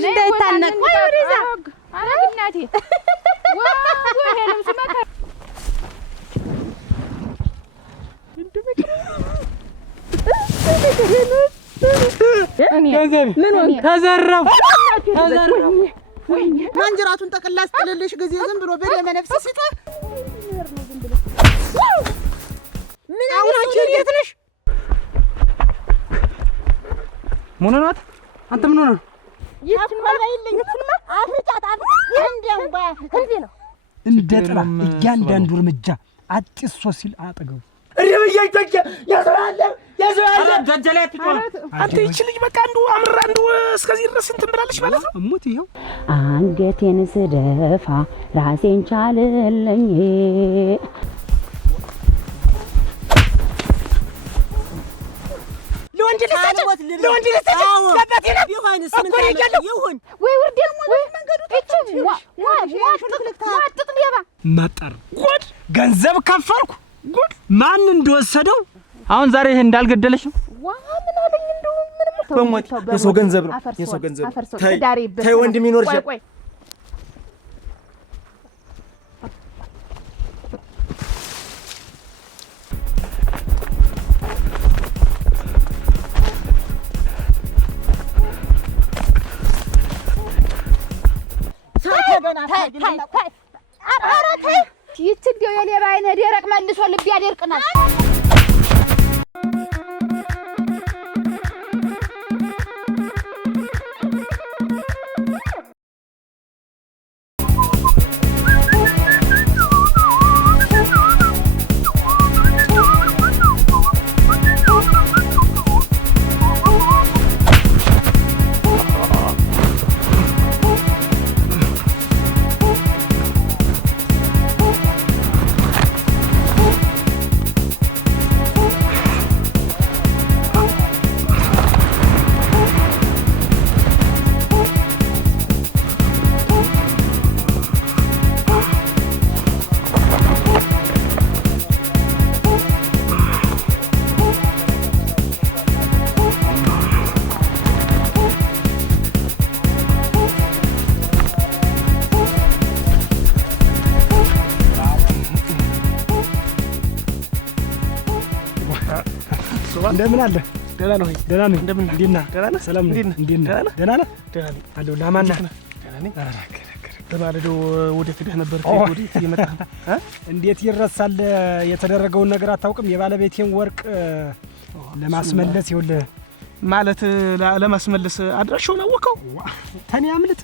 ልጅ እንዳይታነቅ ወይ ወደዛ አረግናቴ ወይ ሄለም ስመከ ተዘረፉ ማንጀራቱን ጠቅላላ አስጥልልሽ ጊዜ ዝም ብሎ በለመነፍስ ሲታ ምን አውራች የት ነሽ? ምን ሆነህ አንተ ምን ሆነህ? ይችማ ባይልኝ ይችማ አፍጫት እንደው እንዴ ነው እንደጥራ እያንዳንዱ እርምጃ አጥሶ ሲል አጠገቡ እሪብያይቶች ያዘራለ ጀጀለ አንተ ይቺ ልጅ በቃ አንዱ አምራ አንዱ እስከዚህ ድረስ እንትን ብላለች ማለት ነው። እሙት ይሄው አንገቴን ስደፋ ራሴን ቻልልኝ ለወንድ ልጅ ለበት ይሆንስ ምን ይሁን ወይ ወር ደግሞ መንገዱ እቺ ዋጥጥ ሌባ መጠር ጉድ ገንዘብ ከፈልኩ ጉድ ማን እንደወሰደው አሁን ዛሬ ይሄ እንዳልገደለሽ ነው። ምን አለኝ እንደው ምንም በሞት የሰው ገንዘብ ነው የሰው ገንዘብ ታይ ወንድም ይኖር ይችላል። ይችዲው የሌባ አይነ ደረቅ መልሶ ልብ ያደርቅናል። እንደምን አለ? ደህና ነው? ደህና ነኝ። እንደምን እንዴና? ደህና ነህ? ሰላም ነኝ። እንዴና? ደህና ነህ? ደህና ነኝ። አለው ለማና ደህና ነኝ። ተባለደው ወዴት ሄደህ ነበር? ወዴት እየመጣህ? እንዴት ይረሳል? የተደረገውን ነገር አታውቅም? የባለቤቴን ወርቅ ለማስመለስ ይኸውልህ ማለት ለማስመለስ አድራሻውን አወቀው? ተኔ አምልጥ።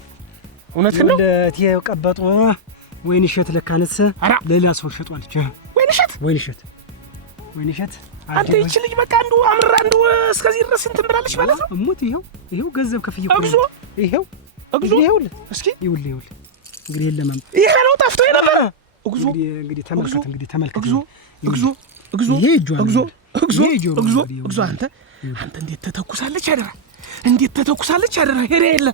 እውነትህን ነው? የቀበጡ ወይንሸት ለካንስ ሌላ ሰው ሸጧለች። ወይንሸት አንተ ይቺ ልጅ በቃ አንዱ አምራ አንዱ እስከዚህ ድረስ እንትን ብላለች ማለት ነው። እሙት ይሄው ገንዘብ ከፍዬ እግዞ ይሄው ይኸውልህ እስኪ ይኸውልህ እንግዲህ የለም ይሄ ነው ጠፍቶ የነበረ እግዞ እንግዲህ ተመልከት እግዞ አንተ እንዴት ተተኩሳለች አደራ ሄሬ የለ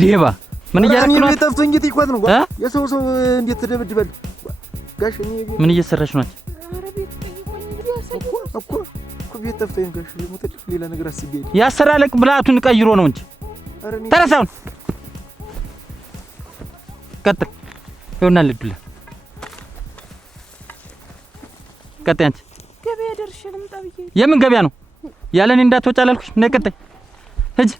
ሌባ ምን እያደረክ ነው? ጠፍቶ እንጂ ይቆጥ ነው የሰው እንዴት ተደብድበል ጋሽ እኔ ምን እየሰራሽ ነው? እኮ ቤት ጠፍቶኝ ጋሽ ሊሞት ሌላ ነገር አስቤ ያሰራለቅ ብላቱን ቀይሮ ነው እንጂ ተረሳውን ቀጥል ይሆናል ልዱላ ቀጥይ አንቺ ገበያ ደርሼ ልምጣ ብዬ የምን ገበያ ነው ያለኔ እንዳትወጪ አላልኩሽ ነይ ቀጥይ ሂጂ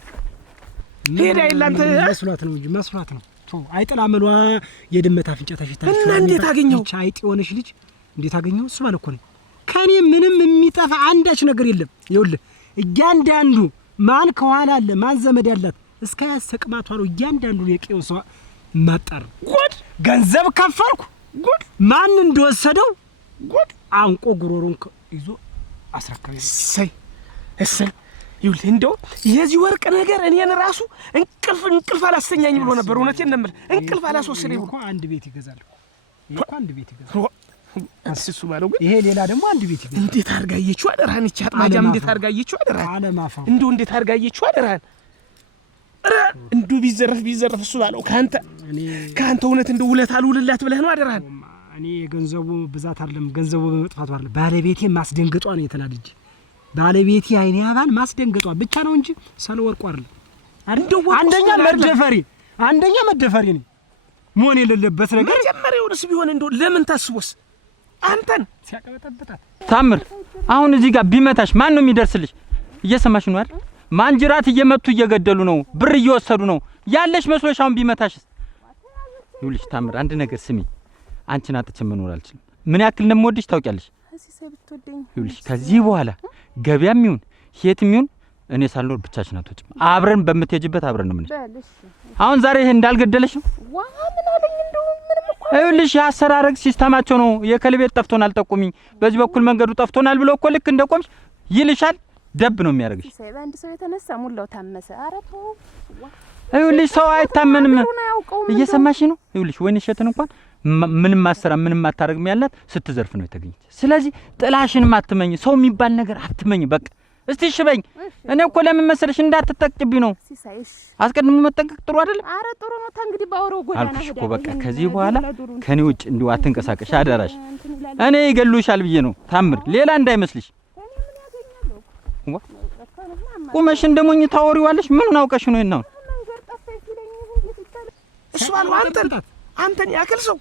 ሄዳ ይላንተ መስሏት ነው እንጂ መስሏት ነው አይጥላመሏ የድመት አፍንጫ ታሽታለች እና እንዴት አገኘው አይጥ የሆነሽ ልጅ እንዴት አገኘው እሱ ማለት እኮ ነው ከኔ ምንም የሚጠፋ አንዳች ነገር የለም ይኸውልህ እያንዳንዱ ማን ከኋላ አለ ማን ዘመድ ያላት እስከ ያሰቅማቷ ነው እያንዳንዱ የቄው ሰው ማጣር ጉድ ገንዘብ ከፈልኩ ጉድ ማን እንደወሰደው ጉድ አንቆ ጉሮሮን ይዞ አስረከበ እሰይ ይኸውልህ እንደው የዚህ ወርቅ ነገር እኔን ራሱ እንቅልፍ አላስተኛኝ ብሎ ነበር እውነቴን ነው የምልህ እንቅልፍ አላስወሰደኝ እኮ አንድ ቤት ይገዛል እኮ አንድ ቤት ይገዛል እሱ ባለው ግን ይሄ ሌላ ደግሞ አንድ ቤት ይገዛል እንዴት አርጋየችው አደራን እቺ አጥማጃም እንዴት አርጋየችው አደራን አለማፈው እንደው እንዴት አርጋየችው አደራን ኧረ እንደው ቢዘረፍ እሱ ባለው ካንተ እውነት እንደው ውለት አልውልላት ብለህ ነው አደራን እኔ የገንዘቡ ብዛት አይደለም ገንዘቡ በመጥፋቱ አይደለም ባለቤቴ ማስደንገጧ ነው የተናደጀ ባለቤቴ አይኔ ያባል ማስደንገጧ ብቻ ነው እንጂ ሰለወርቁ አይደለም አንደኛ መደፈሪ ነው ሞን የሌለበት ነገር መጀመሪያውንስ ቢሆን እንደው ለምን ታስቦስ አንተን ሲያቀበጠበጣት ታምር አሁን እዚህ ጋር ቢመታሽ ማን ነው የሚደርስልሽ እየሰማሽ ነው አይደል ማንጅራት እየመቱ እየገደሉ ነው ብር እየወሰዱ ነው ያለሽ መስሎሽ አሁን ቢመታሽስ ይኸውልሽ ታምር አንድ ነገር ስሚ አንቺን አጥቼ መኖር አልችልም ምን ያክል እንደምወድሽ ታውቂያለሽ ይኸውልሽ ከዚህ በኋላ ገበያም ይሁን የትም ይሁን እኔ ሳልኖር ብቻሽን አትወጪም አብረን በመትሄጂበት አብረን ነው ምን አሁን ዛሬ ይሄ እንዳልገደለሽ ነው ምን አለኝ እንደው ምንም እኮ ይኸውልሽ አሰራረግ ሲስተማቸው ነው የከልቤት ጠፍቶናል ጠቁሚኝ በዚህ በኩል መንገዱ ጠፍቶናል ብሎ እኮ ልክ እንደቆምሽ ይልሻል ደብ ነው የሚያደርግሽ በአንድ ሰው የተነሳ ሙላው ታመሰ ኧረ ተው ይኸውልሽ ሰው አይታመንም እየሰማሽ ነው ይኸውልሽ ወይኔ ሸተን እንኳን ምንም ማሰራ ምንም አታረግም ያላት ስትዘርፍ ነው የተገኘች ስለዚህ ጥላሽን አትመኝ ሰው የሚባል ነገር አትመኝ በቃ እስቲ ሽበኝ እኔ እኮ ለምን መሰለሽ እንዳትጠቅብኝ ነው ሲሳይሽ አስቀድሞ መጠቀቅ ጥሩ አይደል አረ ጥሩ ነው ታንግዲ ባወራው ጎዳና አልኩሽ እኮ በቃ ከዚህ በኋላ ከኔ ውጭ እንዲው አትንቀሳቀሽ አደራሽ እኔ ይገሉሻል ብዬ ነው ታምር ሌላ እንዳይመስልሽ ቁመሽ እንደሞኝ ታወሪዋለሽ ምኑን አውቀሽ ነው እና እሱ ባለው አንተን ያክል ሰው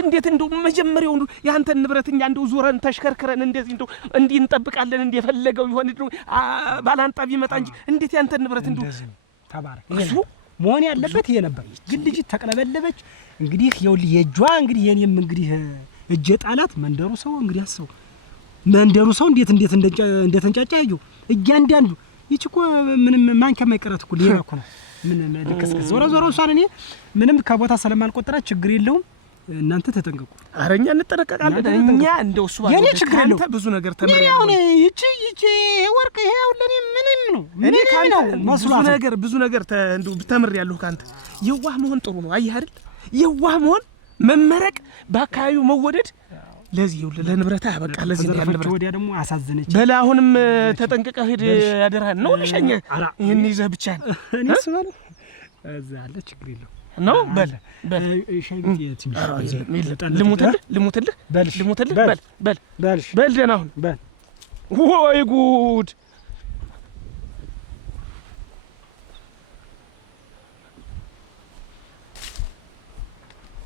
እንዴት እንደው መጀመሪያው ያንተን ንብረትኛ እንደው ዞረን ተሽከርከረን እንደዚህ እንደው እንዲህ እንጠብቃለን እንደፈለገው ይሆን እንደው ባላንጣ ቢመጣ እንጂ እንዴት ያንተን ንብረት እንደው ተባረክ እሱ መሆን ያለበት ይሄ ነበር ግን ልጅ ተቀለበለበች እንግዲህ ይኸውልህ የጇ እንግዲህ የኔም እንግዲህ እጀ ጣላት መንደሩ ሰው እንግዲህ አስበው መንደሩ ሰው እንዴት እንደተንጫጫ ያየው እያንዳንዱ ይችኮ ምንም ማንከማ ይቀራት እኮ ሌላ እኮ ነው ምን ልከስከስ ዞሮ እሷን እኔ ምንም ከቦታ ስለማልቆጠራ ችግር የለውም እናንተ ተጠንቀቁ አረኛ እንጠነቀቃለን እኛ እንደው እሱ የኔ ችግር የለው ብዙ ነገር ተመረረ አሁን ይቺ ወርቅ ይሄው ለኔ ምንም ነው እኔ ካንተ ብዙ ነገር እንደው ተመረያለሁ ካንተ የዋህ መሆን ጥሩ ነው አየህ አይደል የዋህ መሆን መመረቅ በአካባቢው መወደድ ለዚህ ይኸውልህ ለንብረታ በቃ ለዚህ ነው ያለበት ወዲያ ደግሞ አሳዘነች በላ አሁንም ተጠንቀቀህ ሄድ ያደራን ነው ልሸኘ ይሄን ይዘህ ብቻ እኔ ስማል እዛ አለ ችግር የለው ነው በል ሻይት የትንሽ ልሙትልህ በል ደህና አሁን በል ወይ ጉድ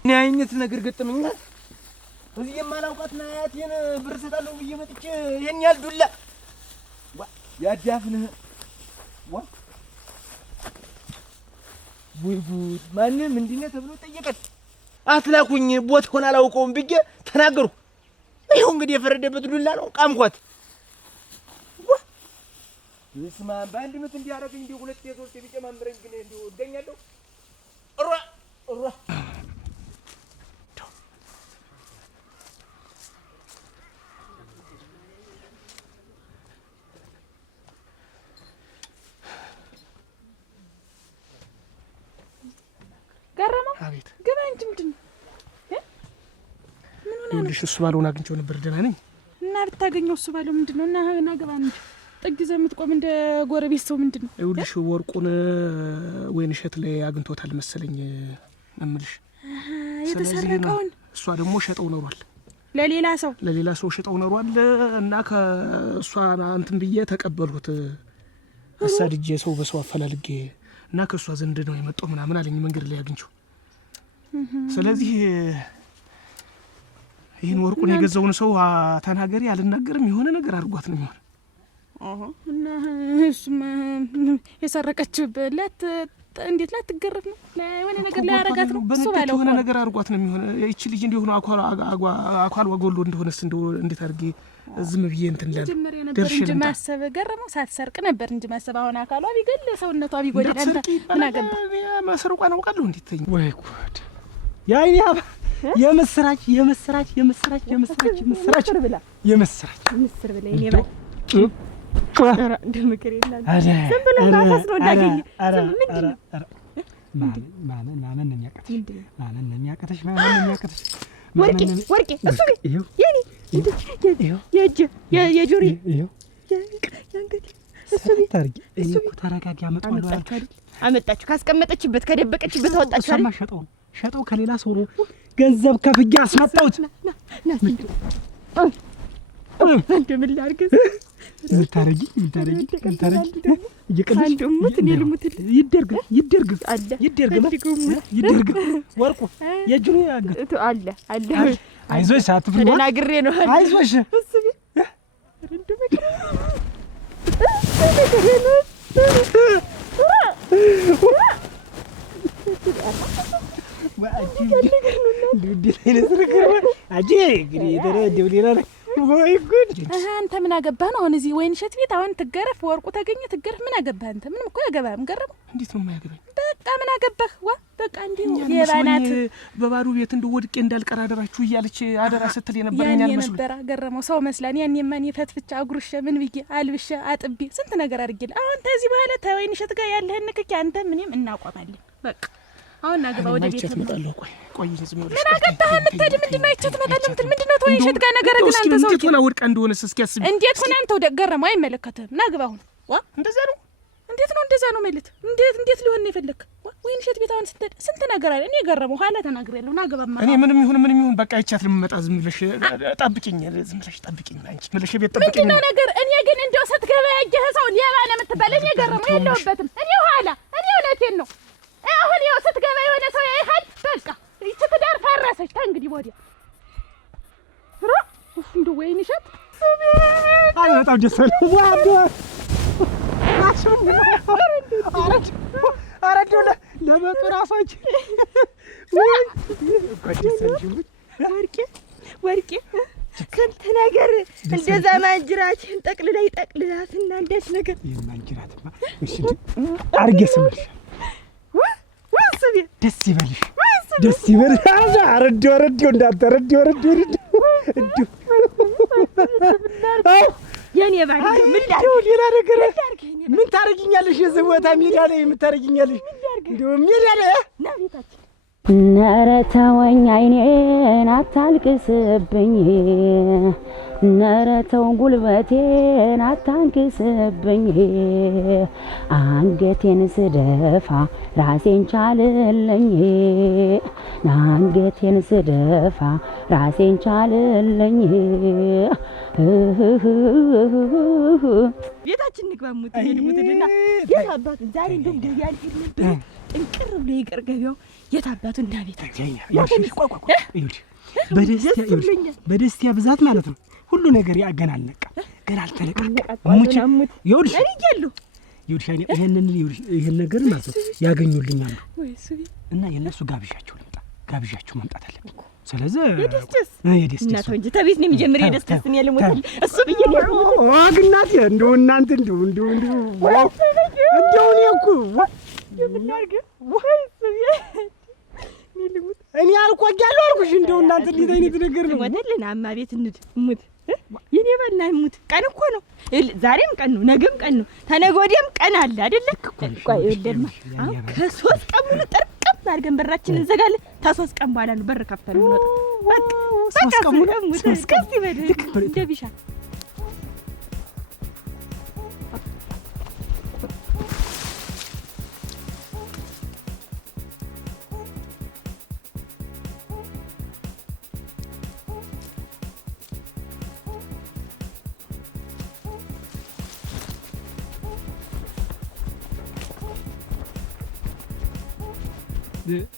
እኔ አይነት ነገር ገጠመኛል እዚህ የማላውቃት ናያቴን ብር ሰጣለሁ ብዬ መጥቼ ይሄን ያህል ዱላ ያዳፍንህ ወይ ጉድ ማንም እንዲነ ተብሎ ጠየቀኝ አትላኩኝ ቦታውን አላውቀውም ብዬ ተናገርኩ ይኸው እንግዲህ የፈረደበት ዱላ ነው ቃምኳት እስማ ባንድ ምት እንዲያረገኝ እንደ ሁለት የሶስት ቢጨማምረኝ ግን እንደው እገኛለሁ ገረመው አቤት ገና እንጂ ምንድነው ምን ሆነ ይኸውልሽ እሱ ባለውን አግኝቼው ነበር ደህና ነኝ እና ብታገኘው እሱ ባለው ምንድነው እና ገባ እንጂ ጥግ ዘምትቆም እንደ ጎረቤት ሰው ምንድነው? ይኸውልሽ ወርቁን ወይን እሸት ላይ አግኝቶታል መሰለኝ እምልሽ። የተሰረቀውን እሷ ደግሞ ሸጠው ኖሯል ለሌላ ሰው ሸጠው ኖሯል እና ከእሷ እንትን ብዬ ተቀበልሁት አሳድጄ ሰው በሰው አፈላልጌ እና ከእሷ ዘንድ ነው የመጣው ምናምን አለኝ መንገድ ላይ አግኝቼው። ስለዚህ ይህን ወርቁን የገዛውን ሰው ተናገሪ አልናገርም የሆነ ነገር አድርጓት ነው የሚሆን። እና እሱማ የሰረቀችበት እንዴት ላትገረፍ ነው? የሆነ ነገር ላይ ያረጋት ነው እሱ ባለው የሆነ ነገር አድርጓት ነው የሚሆን። እቺ ልጅ እንደሆነ አኳል ወጎሎ እንደሆነስ እንደው እንዴት አድርጌ ዝም ብዬ እንትን ላል ደርሽ እንጂ ማሰብ ገረመው። ሳትሰርቅ ነበር እንጂ ማሰብ አሁን አካሏ ቢገል ሰውነቷ ቢጎዳ አንተ ምን አገባ? ማሰሩቋን አውቃለሁ። እንዴት ተኝ ወይ ጉድ! ያይኔ አባ የምስራች ብላ የምስራች ምስር ብላ እኔ ባል ኧረ እንደምክር ይላል ዝም ብሎ ማፈስ ነው እንዳገኘ ምንድነው? ማመን ነው የሚያቀተሽ ወርቄ እሱ የኔ የጆሪ ያንገት እሱ ታርጊ እሱ ተረጋጊ። አመጣችሁ ካስቀመጠችበት ከደበቀችበት አወጣችሁ አይደል? ሸጠው ከሌላ ሰው ነው ገንዘብ ከፍዬ አስመጣሁት። እንደምን ላድርግ? ምታረጊ ይቀልሽ አንዱሙት እኔ ልሙት ይደርግ ወርቁ የጅኑ ያገት አለ አይዞሽ ሳትፍሪ ተናግሬ ነው አይዞሽ እሱ ወይ ጉድ! አንተ ምን አገባህ ነው አሁን እዚህ ወይን እሸት ቤት አሁን ትገረፍ ወርቁ ተገኘ ትገረፍ ምን አገባህ አንተ? ምንም እኮ ያገባህም ገረመው። እንዴት ነው የማያገባኝ? በቃ ምን አገባህ? በቃ እንዴ የባናት በባዶ ቤት እንደው ወድቄ እንዳልቀር አደራችሁ እያለች አደራ ስትል የነበረኝ አልመስሉ ነበር ገረመው። ሰው መስላን ያኔ ማን ይፈትፍቻ አጉርሼ ምን ብዬ አልብሼ አጥቤ ስንት ነገር አድርጌልህ። አሁን ከዚህ በኋላ ተወይን እሸት ጋር ያለህን ንክኪ አንተ ምንም እናቆማለን። በቃ አሁን ናገባ ወደ ቤት ተመጣጣለሁ። ቆይ ዝም ብለሽ ምን አገባህ? ምትሄድ ምንድነው አይቼት መጣለም ምንድነው ተወይን እሸት ጋር ነገር ግን አንተ ሰው እንዴት ሆነ ወድቃ እንደሆነስ እስኪ አስቢ። እንዴት ሆነ አንተ ገረመው አይመለከትም። ናገባ አሁን እንደዛ ነው። እንደዛ ነው ማለት እንዴት ሊሆን ነው የፈለክ? ወይን እሸት ቤት አሁን ስንት ነገር አለ። እኔ ገረመው ኋላ ተናግሬያለሁ። ናገባማ እኔ ምንም ይሁን በቃ አይቻት ልመጣ። ዝም ብለሽ ጠብቂኝ አንቺ ብለሽ ቤት ጠብቂኝ። ምንድነው ነገር? እኔ ግን እንደው ስትገባ ያየህ ሰው ሌባ ነው የምትባል። እኔ ገረመው የለሁበትም። እኔ እውነቴን ነው። አሁን ያው ስትገባ የሆነ ሰው ያይሃል። በቃ ይቺ ትዳር ፈረሰች። እንግዲህ ወዲያ እንደው ወይን እሸት በጣም ደስ አለ ለመጡ ራሶች ወርቄ ስንት ነገር እንደዛ ማንጅራችን ጠቅልላትና እንደስ ነገር ማንጅራትማ አርጌ ስምሽ ደስ ይበልሽ። አረዲው እንዳታረዲው የኔ ባል ምን ሌላ ነገር ምን ታረጊኛለሽ? የዚህ ቦታ ሜዳ ላይ የምታረጊኛለሽ? እንደው ሜዳ ላይ ና ቤታችን ኧረ ተወኝ አይኔን አታልቅስብኝ፣ ኧረ ተው ጉልበቴን አታንክስብኝ፣ አንገቴን ስደፋ ራሴን ቻልልኝ፣ አንገቴን ስደፋ ራሴን ቻልልኝ። ቤታችን ንግባሙት ይልሙትና የታባቱ ዛሬ እንደው ገበያ ልሄድ ነበር። ጥንቅር ብሎ ይቀር ገበያው የታባቱ እና ቤታችን በደስታ ብዛት ማለት ነው። ሁሉ ነገር ያገናነቀ ገና አልተለቀቀም። ሙት ይኸውልሽ ይሄን ነገር ማለት ነው ያገኙልኛል እና የነሱ ጋብዣቸው መምጣት አለብኝ። ስለዚህ የደስደስ እናት እንጂ ተቤት ነው የሚጀምር የደስደስ ነው ያለሞት እሱ ብዬ ነው ዋግናት እንደው እናንተ እንደው እኔ እኮ የምናርግ ወይስ እኔ አልቆያለሁ አልኩሽ። እንደው እናንተ እንዴት አይነት ነገር ነው? ወደልና አማ ቤት ሙት የኔ ባልና ሙት ቀን እኮ ነው። ዛሬም ቀን ነው፣ ነገም ቀን ነው፣ ተነገ ወዲያም ቀን አለ አይደለ? ቆይ ወደማ ከሶስት ቀን ሙሉ ጠርቀም አድርገን በራችንን እንዘጋለን። ከሶስት ቀን በኋላ ነው በር ከፍተን ነው። በቃ ሶስት ቀን ሙሉ ሶስት ቀን ይበል እንደቢሻ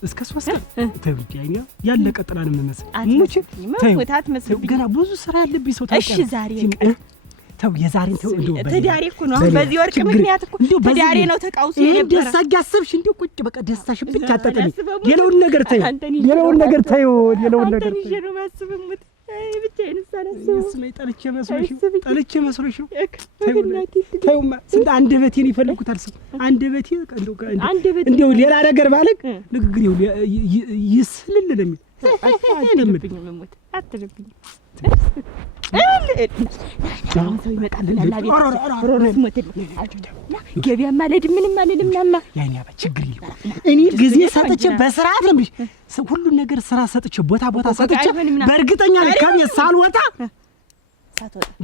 እስከ 3 ቀን ተብቂ አይኛ ያለቀ ጥላ ነው የምመስል ሙች ወታት መስል ገና ብዙ ስራ ያለብኝ ሰው ታውቃለህ። እሺ ዛሬ ተው የዛሬን ተው እንደው ተዳሪ እኮ ነው በዚህ ወርቅ ምክንያት እኮ ተዳሪ ነው ተቃውሶ የነበረ ደስታ ያሰብሽ እንደው ቁጭ በቃ ደስታሽ ብቻ አጣጣሚ ሌላውን ነገር ተይው ሌላውን ነገር ተይው ሌላውን ነገር ተይው ነው ማስበሙት አይ ብቻዬን ሳላስበው ስሜ ጠልቼ መስሎሽ ተይውማ ስንት አንደበቴን ይፈልጉታል ሰው አንደበቴ እንደው ሌላ ነገር ባለቅ ንግግር ይስልል ለሚል አትልብኝ መሞት አትልብኝ ሰው ይመጣልናል አቤት ገበያ ማለት ምንም አልልም ናማ ያኔ አባ ችግር የለም እኔ ጊዜ ሰጥቼ በስርዓት ነው ሁሉን ነገር ስራ ሰጥቼ ቦታ ሰጥቼ በእርግጠኛ ነኝ ከቤት ሳልወጣ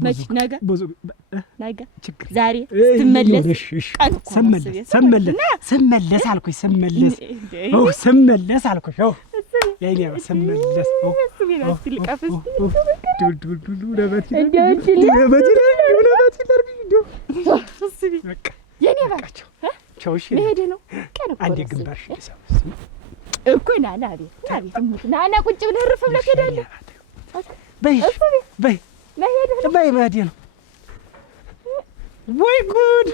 መች ነገ ዛሬ ስመለስ አልኩኝ ስመለስ አልኩሽ ያኔ አባ ስመለስ መሄድ ነው አንዴ ግንባርሽ እኮ ና ቤት ና ቁጭ ብለህ እርፍ ብለህ ትሄዳለህ። በይ መሄድ ነው። ወይ ጉድ!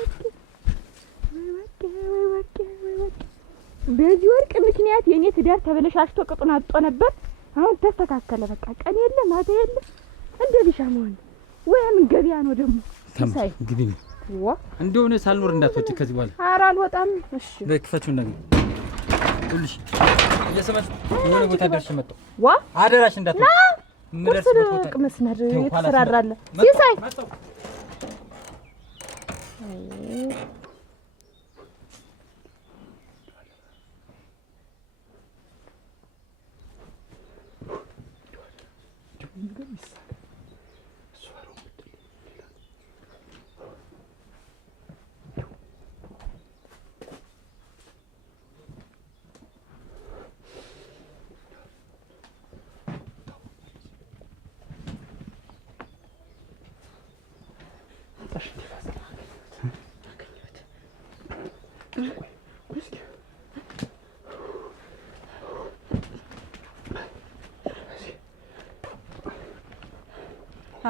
በዚህ ወርቅ ምክንያት የኔ ትዳር ተበለሻሽቶ ቅጡን አጥቶ ነበር። አሁን ተስተካከለ። በቃ ቀን የለ ማታ የለ እንደ ቢሻ መሆን ወይም ገበያ ነው ደግሞ ሳይ ግቢ ነው እንደሆነ ሳልኖር እንዳትወጪ ከዚህ በኋላ ኧረ አልወጣም። እሺ በክፈቹና ሁልሽ እየሰማሽ የሆነ ቦታ ደርሼ መጣሁ። አደራሽ እንዳትወጪ ምረስበት ቦታ መስመር የተሰራራለ ሲሳይ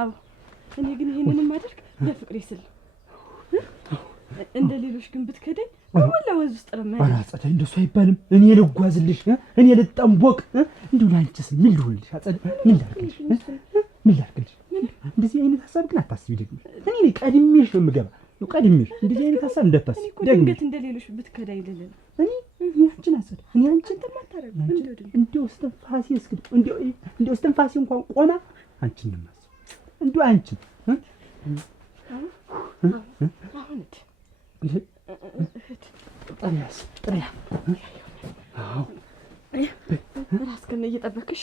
አዎ እኔ ግን ይሄንን ማድረግ ለፍቅሬ ስል እንደ ሌሎች ግን ብትከደኝ ወላ ወዝ ውስጥ ለማይ አራጸደ እንደሱ አይባልም። እኔ ልጓዝልሽ እኔ ልጠምቦቅ እንዴው ላንቺስ ምን ልሆንልሽ? አጸደ ምን ላድርግልሽ? እንደዚህ አይነት ሐሳብ ግን አታስቢ። ደግሞ እኔ ቀድሜሽ ነው የምገባ ነው ቀድሜሽ እንደዚህ አይነት ሐሳብ እንዳታስቢ። ድንገት እንደ ሌሎች ብትከዳኝ ልልህ እኔ አንቺን አጸደ እኔ አንቺን ተማታረግ እንደው እስትንፋሴ እስኪ እንደው እስትንፋሴ እንኳን ቆማ አንቺን ነው ማስብ እንደው አንቺን አሁን ጥሪያ ራስህን እየጠበቅሽ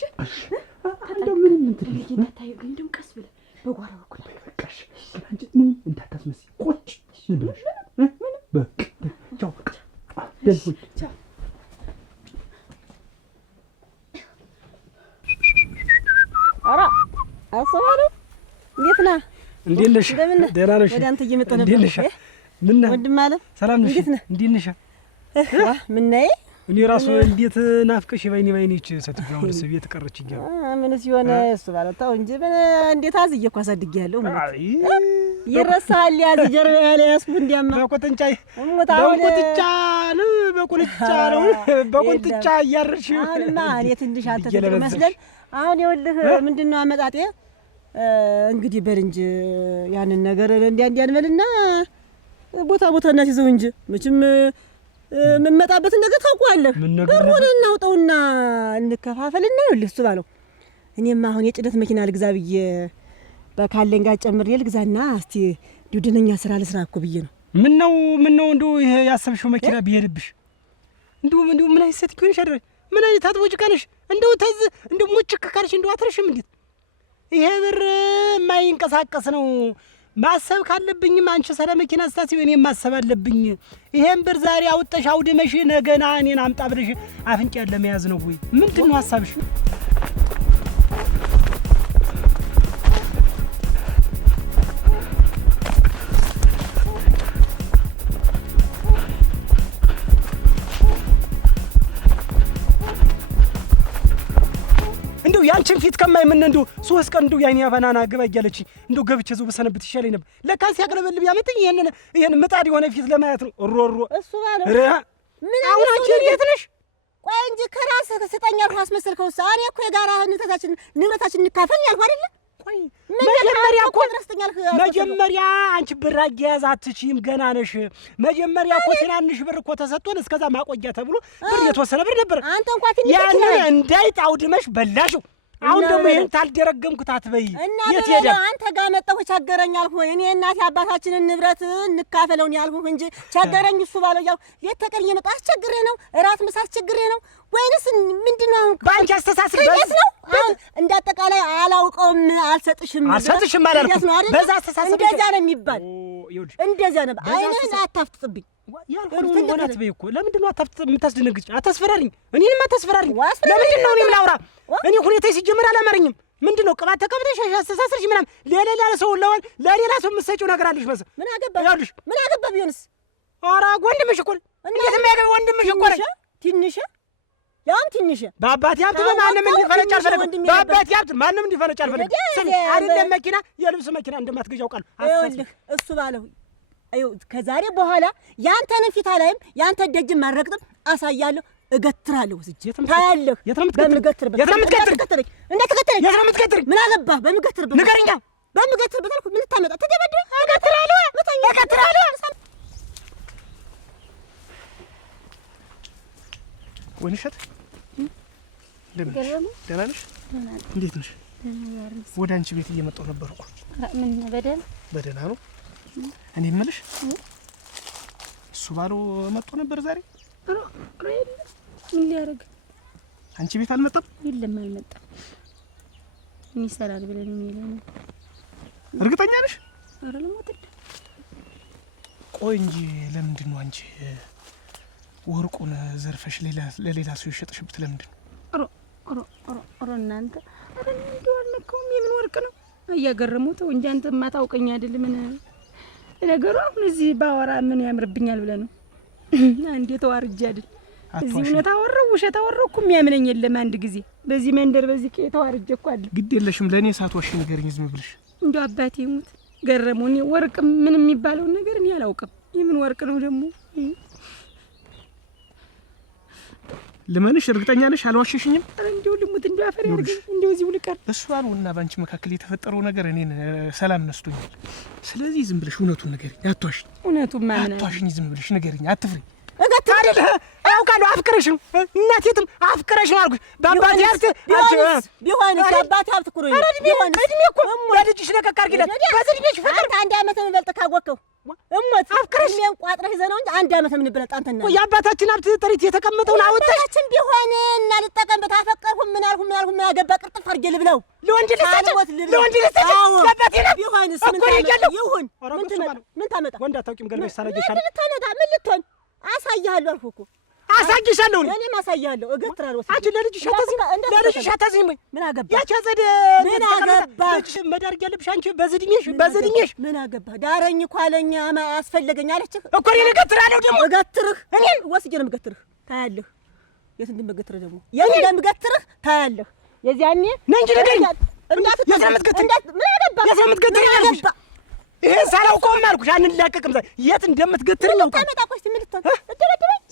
እንደው ምንም እንትን እንዳታየው ግን እንደው ቀስ ብለህ በጓሮ በኩል በቃሽ አንቺ ምን እንዳታስመስይ ቁጭ ብለሽ በቃ ቻው በቃ ደስ ቻው ኧረ አሰማለሁ እንዴት ነህ? እንዴት ነሽ? ደህና ነሽ? ወደ አንተ እየመጣሁ ነበር። ምን ነህ? ወንድም አለ ሰላም ነሽ? እንዴት ነሽ? ምን ነይ? እኔ ራሱ እንዴት ናፍቀሽ ባይኔች ሰትዩ አሁን ቤት ቀረች እያለ ምን ሲሆን እሱ ባለታው እንጂ እንዴት አዝዬ እኮ አሳድጌያለሁ። ይረሳል ያዝ ጀርባ ያለ ያስቡ እንዲያማ በቁጥንጫ በቁንጥጫ እያርሽ አሁንማ እኔ ትንሽ አንተ ትመስለን። አሁን ይኸውልህ ምንድነው አመጣጤ እንግዲህ በል እንጂ ያንን ነገር እንዲያን በልና ቦታ እናስይዘው እንጂ መቼም የምመጣበትን ነገር ታውቀዋለህ። ብሩን እናውጣውና እንከፋፈልና ይኸውልህ እሱ ባለው እኔማ አሁን የጭነት መኪና ልግዛ ብዬ በካለኝ ጋር ጨምሬ ልግዛና እስቲ ዱድነኛ ስራ ልስራ እኮ ብዬ ነው። ምን ነው እንደው ይሄ ያሰብሽው መኪና ቢሄድብሽ እንደው ምን አይነት ሴት ይሆንሽ አደረሽ? ምን አይነት አጥቦጭ ካለሽ እንደው ሙጭክ ካለሽ እንደው አትረሽም እንዴት? ይሄ ብር የማይንቀሳቀስ ነው። ማሰብ ካለብኝም አንቺ ስለ መኪና ስታስቢ እኔም ማሰብ አለብኝ። ይሄን ብር ዛሬ አውጥተሽ አውድመሽ ነገና እኔን አምጣ ብለሽ አፍንጫ ለመያዝ ነው ወይ? ምንድነው ሐሳብሽ? እንደው ያንቺን ፊት ከማይ ምን እንደው 3 ቀን እንደው ያይኔ አባናና ገባ እያለች እንደው ገብቼ ዘው በሰነብት ይሻለኝ ነበር። ለካን ሲያቅለበልብ ያመጣኝ ይሄን ምጣድ የሆነ ፊት ለማየት ነው። ሮሮ እሱ ባለው ምን አሁን አንቺ የት ነሽ? ቆይ እንጂ ከራስህ ስጠኝ ያልኩህ አስመሰልከው። እኔ እኮ የጋራ ንብረታችን እንካፈል ያልኩህ አይደለ? ቆይ መጀመሪያ አንቺ ብር አያያዝ አትችይም፣ ገና ነሽ። መጀመሪያ እኮ ትናንሽ ብር እኮ ተሰጥቶን እስከዛ ማቆያ ተብሎ ብር የተወሰነ ብር ነበር። አንተ እንኳን ትንሽ ያን እንዳይጥ አውድመሽ በላሽው። አሁን ደግሞ ይሄን ታልደረገምኩት አትበይ። የት ሄደ? አንተ ጋር መጣሁ ቸገረኝ አልኩህ። እኔ እናቴ አባታችንን ንብረት እንካፈለውን ያልኩህ እንጂ ቸገረኝ እሱ ባለው ያው ሌት ተቀን እየመጣ አስቸግሬ ነው እራት ምሳ አስቸግሬ ነው ወይንስ ምንድነው? ባንቺ አስተሳሰብ ነው። አሁን እንዳጠቃላይ አላውቀውም አልሰጥሽም አላልኩም። በዛ አስተሳሰብ እንደዛ ነው የሚባል እንደዛ ነው። አይነን አታፍጥብኝ ያልኩት ሆናት በይ እኮ ለምንድን ነው የምታስደነግጭ? አታስፈራሪኝ፣ እኔንም አታስፈራሪኝ። ለምንድን ነው እኔም ላውራ? እኔ ሁኔታዬ ሲጀመር አላማረኝም። ምንድን ነው ቅባት ተቀብተሽ አስተሳሰርሽ ምናምን ለሌላ ሰው ለሌላ ሰው የምትሰጪው ነገር አለሽ መሰል። ምን አገባ ቢሆንስ? ኧረ ወንድምሽ እኮ እንዴት የሚያገባ ወንድምሽ እኮ ነኝ። ትንሽ ያውም ትንሽ በአባቴ ሀብት ማንም እንዲፈነጭ አልፈለግም። በአባቴ ሀብት ማንም እንዲፈነጭ አልፈለግም። ስሚ አይደለም መኪና የልብስ መኪና እንደማትገዣው ቃል ይኸውልህ እሱ ባለው ከዛሬ በኋላ ያንተን ፊት አላይም፣ ያንተ ደጅም ማረግጥም አሳያለሁ፣ እገትራለሁ። ወስጄ ታያለህ። በምገትርበት እንዳትከተለኝ ምን አገባህ? በምገትርበት ንገረኛ። በምገትርበት አልኩህ። ምን ታመጣ? ተደበደበ። እገትራለሁ። ወይንሸት ደህና ነሽ? እንዴት ነሽ? ወደ አንቺ ቤት እየመጣሁ ነበር እኮ። ምን በደህና ነው? እኔ የምልሽ እሱ ባለው መጥቶ ነበር ዛሬ? ምን ሊያደርግ? አንቺ ቤት አልመጣም? የለም አልመጣም። ምን ይሰራል ብለን የሚለው ነው። እርግጠኛ ነሽ? ኧረ ለሞት። ቆይ እንጂ ለምንድን ነው አንቺ ወርቁን ዘርፈሽ ለሌላ ሰው ይሸጥሽብት? ለምንድን ነው? እናንተ አረ እንደው አልነካውም። የምን ወርቅ ነው? እያገረሙት እንጂ አንተ ማታውቀኝ አይደል? ምን ነገሩ አሁን እዚህ ባወራ ምን ያምርብኛል ብለህ ነው? አንዴ ተዋርጄ አይደል? እዚህ እውነት አወራው ውሸት አወራው እኮ የሚያምነኝ የለም። አንድ ጊዜ በዚህ መንደር በዚህ ተዋርጄ እኮ አይደል? ግድ የለሽም ለእኔ ሳትዋሺ ንገሪኝ ዝም ብለሽ። እንደው አባቴ ሙት ገረመው። ወርቅ ምን የሚባለውን ነገር እኔ አላውቅም። የምን ወርቅ ነው ደግሞ? ልመንሽ? እርግጠኛ ነሽ? አልዋሸሽኝም? እንደው ልሙት እንደው አፈር ያርገኝ እንደው እዚሁ ልቀር። እሱ አሉና ባንቺ መካከል የተፈጠረው ነገር እኔን ሰላም ነስቶኛል። ስለዚህ ዝም ብለሽ እውነቱን ንገሪኝ። አትዋሽኝ። እውነቱን ማመን አትዋሽኝ። ዝም ብለሽ ንገሪኝ። አትፍሪ። አይደል? አውቃለሁ። አፍቅረሽ ነው እናቴትም አፍቅረሽ ነው አልኩሽ። በአባቴ ሀብት ቢሆንስ የአባቴ ሀብት እኮ ነው። እድሜ እኮ ለልጅሽ ለቀቅ አድርጊለት። በዚህ እድሜሽ ፍቅር አንድ ዓመት የምንበልጥ ካወቅኸው እሞት አፍቅረሽ እኔን ቋጥረሽ ይዘህ ነው እንጂ አንድ ዓመት የምንበልጥ አንተ ነህ። የአባታችን ሀብት ጥሪት የተቀመጠውን አወጣችን ቢሆን እና ልጠቀምበት አፈቀርኩ ምን አልኩ ምን አገባ ቅርጥፍ አድርጌ ልብለው ለወንድ ልስጣቸው ለአባቴ ነው ቢሆንስ ይሁን ምን ታመጣ? ወንድ አታውቂም ገልበሽ ሳላየሻለሁ። ምን ልትሆን አሳይሃለሁ አልኩህ እኮ አሳይሻለሁ። እኔም አሳይሃለሁ። እገትራለሁ። አንቺ ለልጅሽ አታዝኝም ወይ? ምን አገባ? ያቺ ዘዴ ምን አገባ? ልጅሽ መዳርግ ያለብሽ አንቺ በዝድሜሽ ምን አገባ? ዳረኝ እኮ አለኝ አስፈለገኝ አለችህ እኮ። እኔን እገትራለሁ ደግሞ እገትርህ እኔን ወስጄ ነው የምገትርህ። ታያለህ የት እንደምገትርህ ደግሞ የት እንደምገትርህ ታያለህ። የዚያኔ ነይ እንጂ ንገሪኝ። የት ነው የምትገትሪኝ አልኩሽ። ይሄን ሳላውቀውም አልኩሽ አንላቀቅም። የት እንደምትገትሪኝ ነው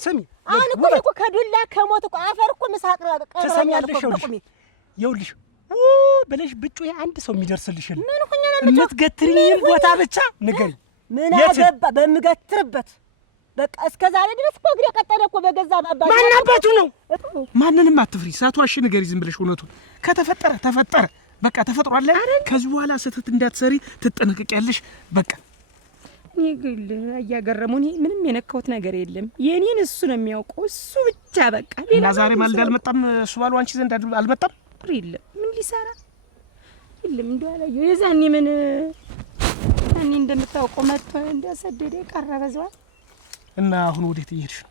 ስሚ። አሁን እኮ ከዱላ ከሞት እኮ አፈር እኮ መሳቅራ ተሰሚያለሽ። ይኸውልሽ ብለሽ ብጩ አንድ ሰው የሚደርስልሽ ምን ሆኛ ነው የምትገትሪኝን ቦታ ብቻ ንገሪኝ። ምን አገባ በምገትርበት በቃ እስከ ዛሬ ድረስ እኮ እግሬ ቀጠለ እኮ በገዛ ባባ ማን አባቱ ነው? ማንንም አትፍሪ፣ ሳትዋሺ ንገሪ። ዝም ብለሽ እውነቱን። ከተፈጠረ ተፈጠረ በቃ ተፈጥሯል። ከዚህ በኋላ ስህተት እንዳትሰሪ ትጠነቀቂያለሽ። በቃ እኔ ግን እያገረሙኝ ምንም የነካሁት ነገር የለም። የኔን እሱ ነው የሚያውቀው፣ እሱ ብቻ በቃ። እና ዛሬ ማልዳ አልመጣም? እሱ ባሉ አንቺ ዘንድ አልመጣም? የለም ምን ሊሰራ የለም። እንደው አላየሁ የዛኔ ምን እኔ እንደምታውቀው መጥቶ እንዳሰደደ ቀረ በዛው። እና አሁን ወዴት እየሄድሽ ነው?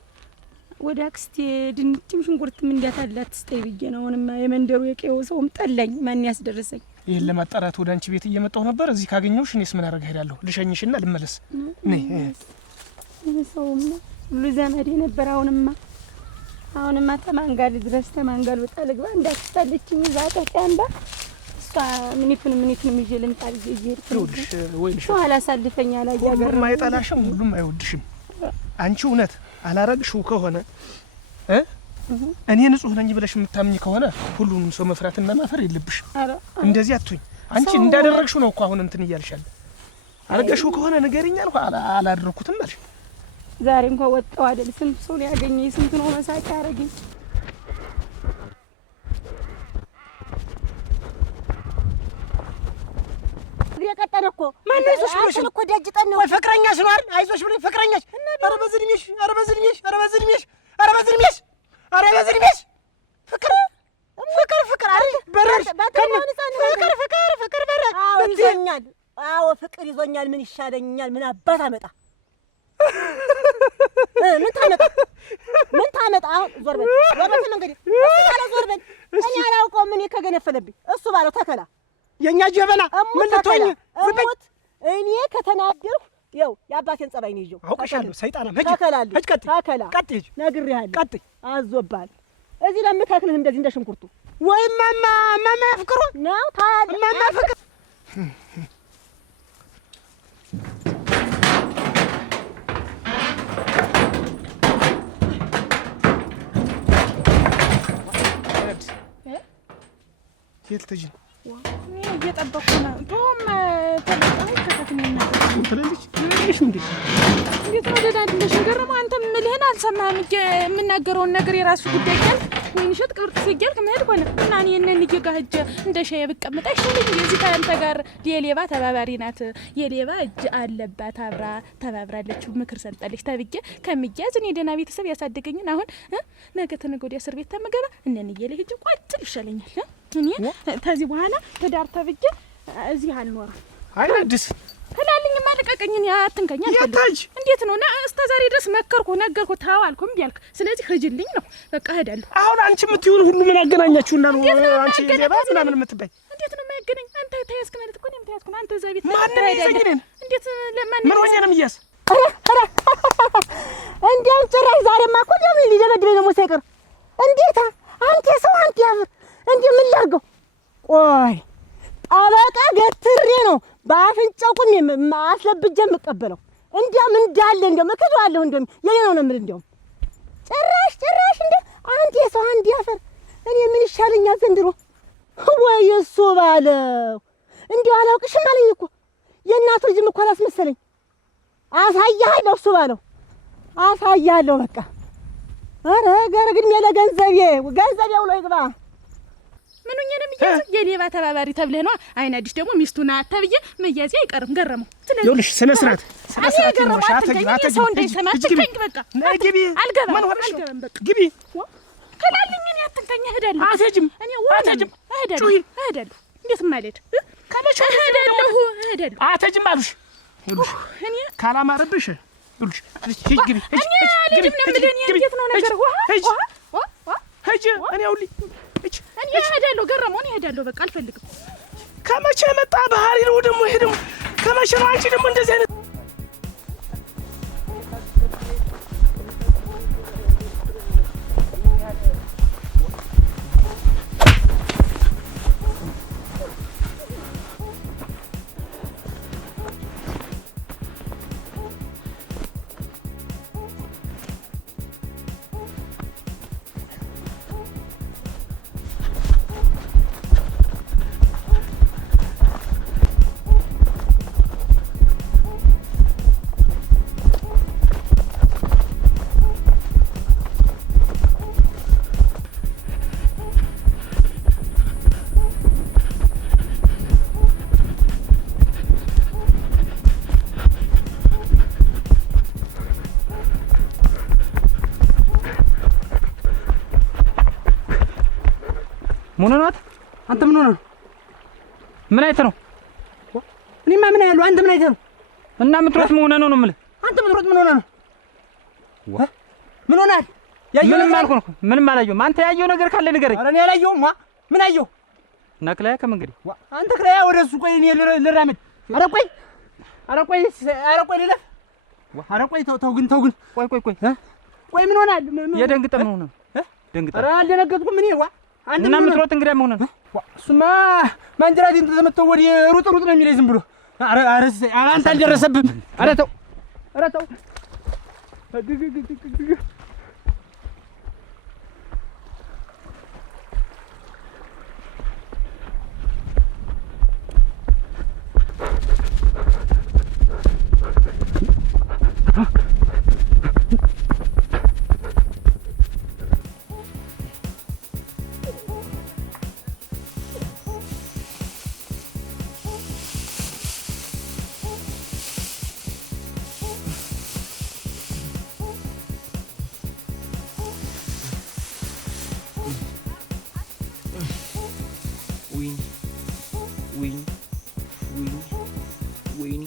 ወደ አክስቴ ድንችም ሽንኩርትም እንዳታላት ስጠይ ብዬ ነው። አሁንማ የመንደሩ የቄው ሰውም ጠላኝ። ማን ያስደረሰኝ? ይሄን ለማጣራት ወደ አንቺ ቤት እየመጣሁ ነበር። እዚህ ካገኘሁሽ እኔስ ምን አደርግ ሄዳለሁ? ልሸኝሽና ልመለስ። ነይ። ሰውም ሁሉ ዘመዴ ነበር። አሁንማ አሁንማ ተማንጋል ድረስ ተማንጋል ወጣ ልግባ እንዳትፈልችኝ እዛ ተቀምባ እሷ ምኒቱን ይዤ ልምጣ ብዬ እየሄድኩ ወይንሽ ኋላ አሳልፈኛ ላይ ያገር ሁሉም አይጠላሽም፣ ሁሉም አይወድሽም። አንቺ እውነት አላረግሽው ከሆነ እኔ ንጹህ ነኝ ብለሽ የምታምኝ ከሆነ ሁሉንም ሰው መፍራትና ማፈር የለብሽም። እንደዚህ አትሁኝ። አንቺ እንዳደረግሽው ነው እኮ አሁን እንትን እያልሻለ። አረገሽው ከሆነ ንገሪኝ አልኩ፣ አላደረኩትም አልሽ። ዛሬ እንኳን ወጣው አይደል? ስንት ሰው ያገኘኝ፣ ስንት ነው መሳቂያ ያረገኝ። የቀጠነ እኮ ማን ነው እሱ? እኮ ደጅ ጠን ነው። ወይ ፍቅረኛሽ ነው አይደል? አይዞሽ ብለኝ ፍቅረኛሽ። ኧረ በዝድሜሽ፣ ኧረ በዝድሜሽ፣ ኧረ በዝድሜሽ፣ ኧረ በዝድሜሽ፣ ኧረ በዝድሜሽ። ፍቅር አይደል? በረሽ ፍቅር በረሽ። አዎ ይዞኛል። አዎ ፍቅር ይዞኛል። ምን ይሻለኛል? ምን አባት አመጣ? ምን ታመጣ? አሁን ዞር በል እንግዲህ እሱ ባለ ዞር በል። እኔ አላውቀውም። እኔ ከገነፈለብኝ እሱ ባለው ተከላ የኛ ጀበና ምን ልትሆኝ? እሙት እኔ ከተናደርኩ ይኸው የአባቴን ጸባይ ነው ይዤው አውቅሻለሁ። ሰይጣናም ተከላልኝ። ተከላ ቀጥይ፣ ነግሬሃለሁ። ቀጥይ። አዞባል እዚህ ለምታክልህ እንደዚህ እንደ ሽንኩርቱ ወይ ማማ ፍቅሩ ነው ታያለህ። ማማ ፍቅር የት ልጅ ነው? እየጠበቅኩ ነው። ቶም ተለጣው ከተከተኛ ትላለች ትላለች እንዴ? እንዴት ነው ደህና አይደለሽ? ገረመው አንተ ምልህን አልሰማህም? የምናገረውን ነገር የራሱ ጉዳይ ካል ወይን ሸጥ ቅርጥ ሲያልክ መሄድ ሆነ እና እኔ እነን ልጅ ጋር ሂጅ እንደ ሻይ ብቀመጥ አይሻለኝ? እዚህ ካንተ ጋር የሌባ ተባባሪ ናት፣ የሌባ እጅ አለባት፣ አብራ ተባብራለች፣ ምክር ሰጠለች ተብዬ ከሚያዝ እኔ ደህና ቤተሰብ ያሳደገኝን አሁን ነገ ተነገ ወዲያ እስር ቤት ተመገባ እነን እየለ ሂጅ ቋጥል ይሻለኛል። እኔ ከዚህ በኋላ ትዳር ተብዬ እዚህ አልኖርም። አይ አዲስ ከላልኝ ማለቀቀኝ እኔ አትንከኛ ያታጅ እንዴት ነው? እስከ ዛሬ ድረስ መከርኩ ነገርኩ ታው አልኩ እምቢ አልክ። ስለዚህ ሂጅልኝ ነው በቃ እሄዳለሁ። አሁን አንቺ የምትይውን ሁሉ ምን አገናኛችሁና ነው አንቺ ሌባ ምናምን የምትባይ? እንዴት ነው የማያገናኝ? አንተ ተያዝክ ማለት እኮ እኔም ተያዝኩ። አንተ እዛ ቤት ማን ነው ይዘኝነን? እንዴት ለማን ምን ወጀ ነው የሚያስ እንዴም ጭራሽ ዛሬማ እኮ ደም ሊደበድበኝ ነው ሞሳ ይቀር። እንዴታ አንተ ሰው አንተ ያፍር እንዴ ምን ላድርገው? ቆይ ጠበቃ ገትሬ ነው በአፍንጫው ቁሜ አስለብጄ የምቀበለው። እንዲያም እንዳለ እንደው መከደዋለሁ እንደው የኔ ነው ነው የምልህ። እንደው ጭራሽ እንደ አንተ ሰው አንተ ያፈር እኔ ምን ይሻለኛል ዘንድሮ? ወይ እሱ ባለው እንዲያው አላውቅሽም አለኝ እኮ የእናቱ ልጅም እኮ አላስመሰለኝ። አሳያለሁ እሱ ባለው አሳያለሁ በቃ። ኧረ ገር ግን ለገንዘቤ ብሎ ይግባ። ምን ሆኜ ነው የሚያዝ? የሌባ ተባባሪ ተብለህ ነው። አይን አዲስ ደግሞ ሚስቱ ናት ተብዬ መያዝ አይቀርም። ገረመው ይኸውልሽ ስነ ስርዓት ገረመው አትገኝ ሰው እንዳይሰማ አትገኝ። በቃ ግቢ አልገባም ምን ሆነሽ? በቃ ግቢ ከላልኝ እኔ አትንከኝ። እሄዳለሁ አትሄጂም? እኔ እሄዳለሁ እንዴት ማለት ከመቼ እሄዳለሁ አትሄጂም አሉሽ? ይኸውልሽ እኔ ካላማረብሽ ይኸውልሽ ሂጂ ግቢ እኔ አልሄድም ነው የምልህ። እኔ እንዴት ነው ነገር ሂጂ እኔ አውልኝ እኔ እሄዳለሁ። ገረመው እኔ እሄዳለሁ በቃ አልፈልግም። ከመቼ መጣ ባህሪ ነው ደግሞ ይሄ ደግሞ ከመቼ ነው አንቺ ደግሞ እንደዚህ አይነት ምን ሆነህ? አንተ ምን ሆነህ? ምን አይተህ ነው? እኔማ ምን ያለው አንተ ምን አይተህ ነው? እና የምትሮጥ ምን ሆነህ ነው የምልህ? አንተ የምትሮጥ ምን ሆነህ ነው? ምን ሆነህ? ምንም አልኩህ። ምንም አላየሁም። አንተ ያየው ነገር ካለ ንገረኝ። ኧረ እኔ አላየሁም። ምን አየሁ? ነክለያ ከመንገዴ አንተ ክለያ ወደ እሱ ቆይ እኔ ልራመድ። ኧረ ቆይ ልለፍ። ኧረ ቆይ ተው ግን ቆይ ምን ሆነህ? የደንግጠህ ምን ሆነህ? ደንግጣ። ኧረ አልደነገጥኩም እኔ አንተ እና የምትሮጥ እንግዲህ መሆን ነው። እሱማ ማንጀራቴን ተመተው ወዲህ ሩጥ ነው የሚለኝ ዝም ብሎ። ኧረ አንተ አልደረሰብህም። ኧረ ተው ወይኔ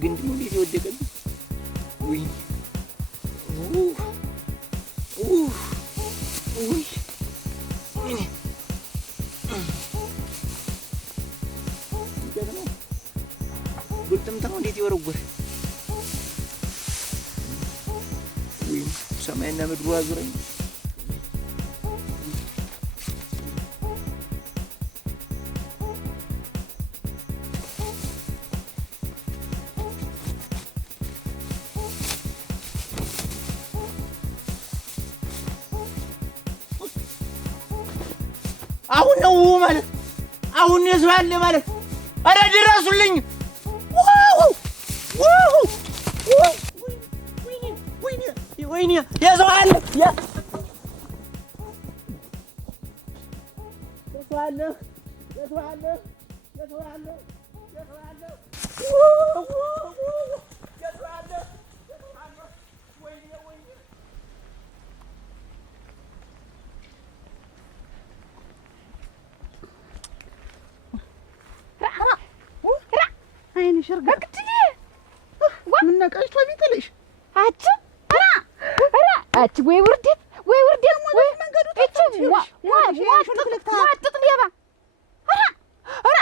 ግን ደግሞ እንዴት የወደቀብኝ! ወይኔ ጉልጥምታው እንዴት ይወረወር! ወይኔ ሰማይና ምድሩ አዙረኝ! አሁን ነው ማለት አሁን የዝዋለ ማለት አረ ድረሱልኝ! ወይኔ የዝዋለ አይንሽ እርግጥኝ ምን ነቀሽቶ ቢጥልሽ አቺ ወይ ውርዴት ማለት መንገዱ ዋጥጥ ሌባ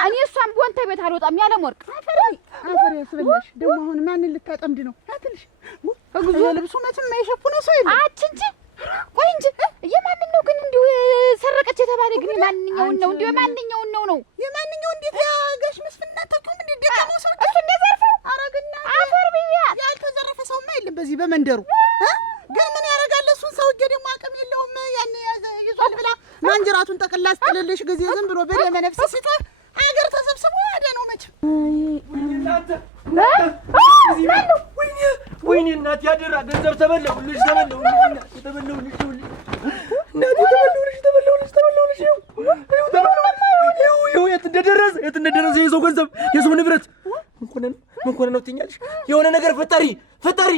እኔ እሷም ቦንተ ቤት አልወጣም ያለም ወርቅ አፈር ያስበላሽ ደግሞ አሁን ማንን ልታጠምድ ነው አትልሽ እግዙ ልብሱ መቼም የማይሸፍነው ሰው የለም አቺ እንጂ ቆይ እንጂ የማንን ነው ግን እንዲሁ ሰረቀች የተባለ ግን ማንኛውን ነው እንዲሁ ማንኛውን ነው የማንኛው እንዴት ያጋሽ መስፍንና ታውቁም እንዴ ደካማው ሰው እሱ እንደዘርፈው አረግና አፈር ቢያ ያልተዘረፈ ሰውማ የለም በዚህ በመንደሩ ግን ምን ያረጋል እሱን ሰውዬ ደግሞ አቅም የለውም ያን ይዟል ብላ ማንጀራቱን ጠቅላ አስጥልልሽ ጊዜ ዝም ብሎ በደመ ነፍስ ሲታ አገር ተሰብስቦ ወደ ነው መች ወይኔ እናት ያደራ ገንዘብ ተበላው ልጅ ተበላው የት እንደደረሰ የሰው ገንዘብ የሰው ንብረት ምን ሆነ ነው ትኛለሽ? የሆነ ነገር ፈጣሪ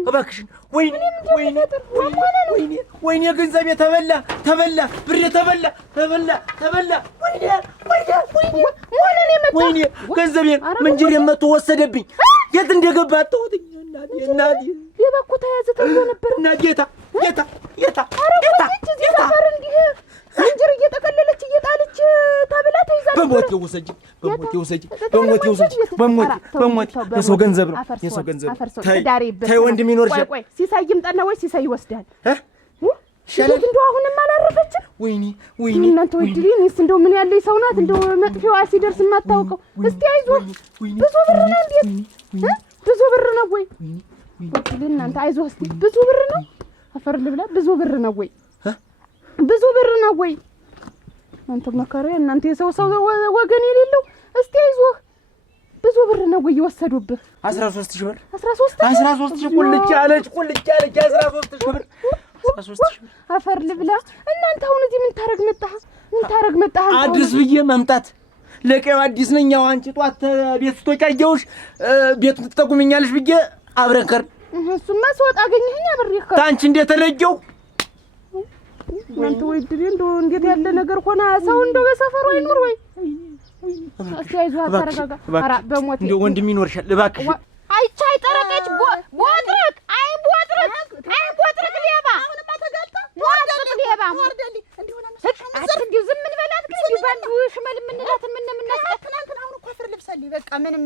እባክሽን ወይኔ ገንዘብ ተበላ ብር ተበላ ወይኔ ገንዘቤን መንጀሬን መጥቶ ወሰደብኝ። የት እንደገባ አጣሁትኝ። እናቴ የበኩ ተያዘ ተብሎ ነበር እና ጌታ እንጀራ እየጠቀለለች እየጣለች ተብላ ተይዛለች። በሞት የሰው ገንዘብ ነው ተይ ወንድም ይኖርሻል። ቆይ ሲሳይ ይምጣና ወይ ሲሳይ ይወስዳል ሸለት እንደው አሁንም አላረፈችም። ወይኔ እናንተ ወድሪ እኔስ እንደው ምን ያለኝ ሰው ናት እንደው መጥፊያዋ ሲደርስ የማታውቀው። እስቲ አይዞህ ብዙ ብር ነው እንዴ? ብዙ ብር ነው ወይ? ወድሪ እናንተ አይዞህ እስቲ ብዙ ብር ነው አፈር ልብላ ብዙ ብር ነው ወይ? ብዙ ብር ነው ወይ? አንተ መከራ እናንተ የሰው ወገን የሌለው እስቲ አይዞህ ብዙ ብር ነው ወይ የወሰዱብህ? 13000 ብር 13000 ቁልጭ ያለች 13000 ብር 13000 ብር አፈር ልብላ። እናንተ አሁን እዚህ ምን ታረግ መጣህ? አዲስ ብዬ መምጣት ለቀዩ አዲስ ነኝ። ያው አንቺ ጧት ቤት ስትወጫየውሽ ቤቱን ትጠቁምኛለሽ ብዬ አብረን ከር እሱማ ስወጣ አገኘኸኝ አብሬህ ከር ታንቺ እንደተለየው እናንተ ወይ ድሬ እንደው እንዴት ያለ ነገር ሆነ። ሰው እንደው በሰፈሩ አይኖር ወይ? እስቲ አይዞህ አታረጋጋ። ኧረ በሞት እንደው ወንድም ይኖርሻል እባክሽ። አይቻ አይጠረቀች ቦጥረቅ ሌባ አሁንማ ተጋልጣ ቦጥረቅ ሌባ እንዲሁ ዝም ምን በላት ግን እንዲሁ ባንዱ ሽመል ምንላት ምንምናስቀር ትናንትና አሁን እኮ አፈር ልብሳለኝ በቃ ምንም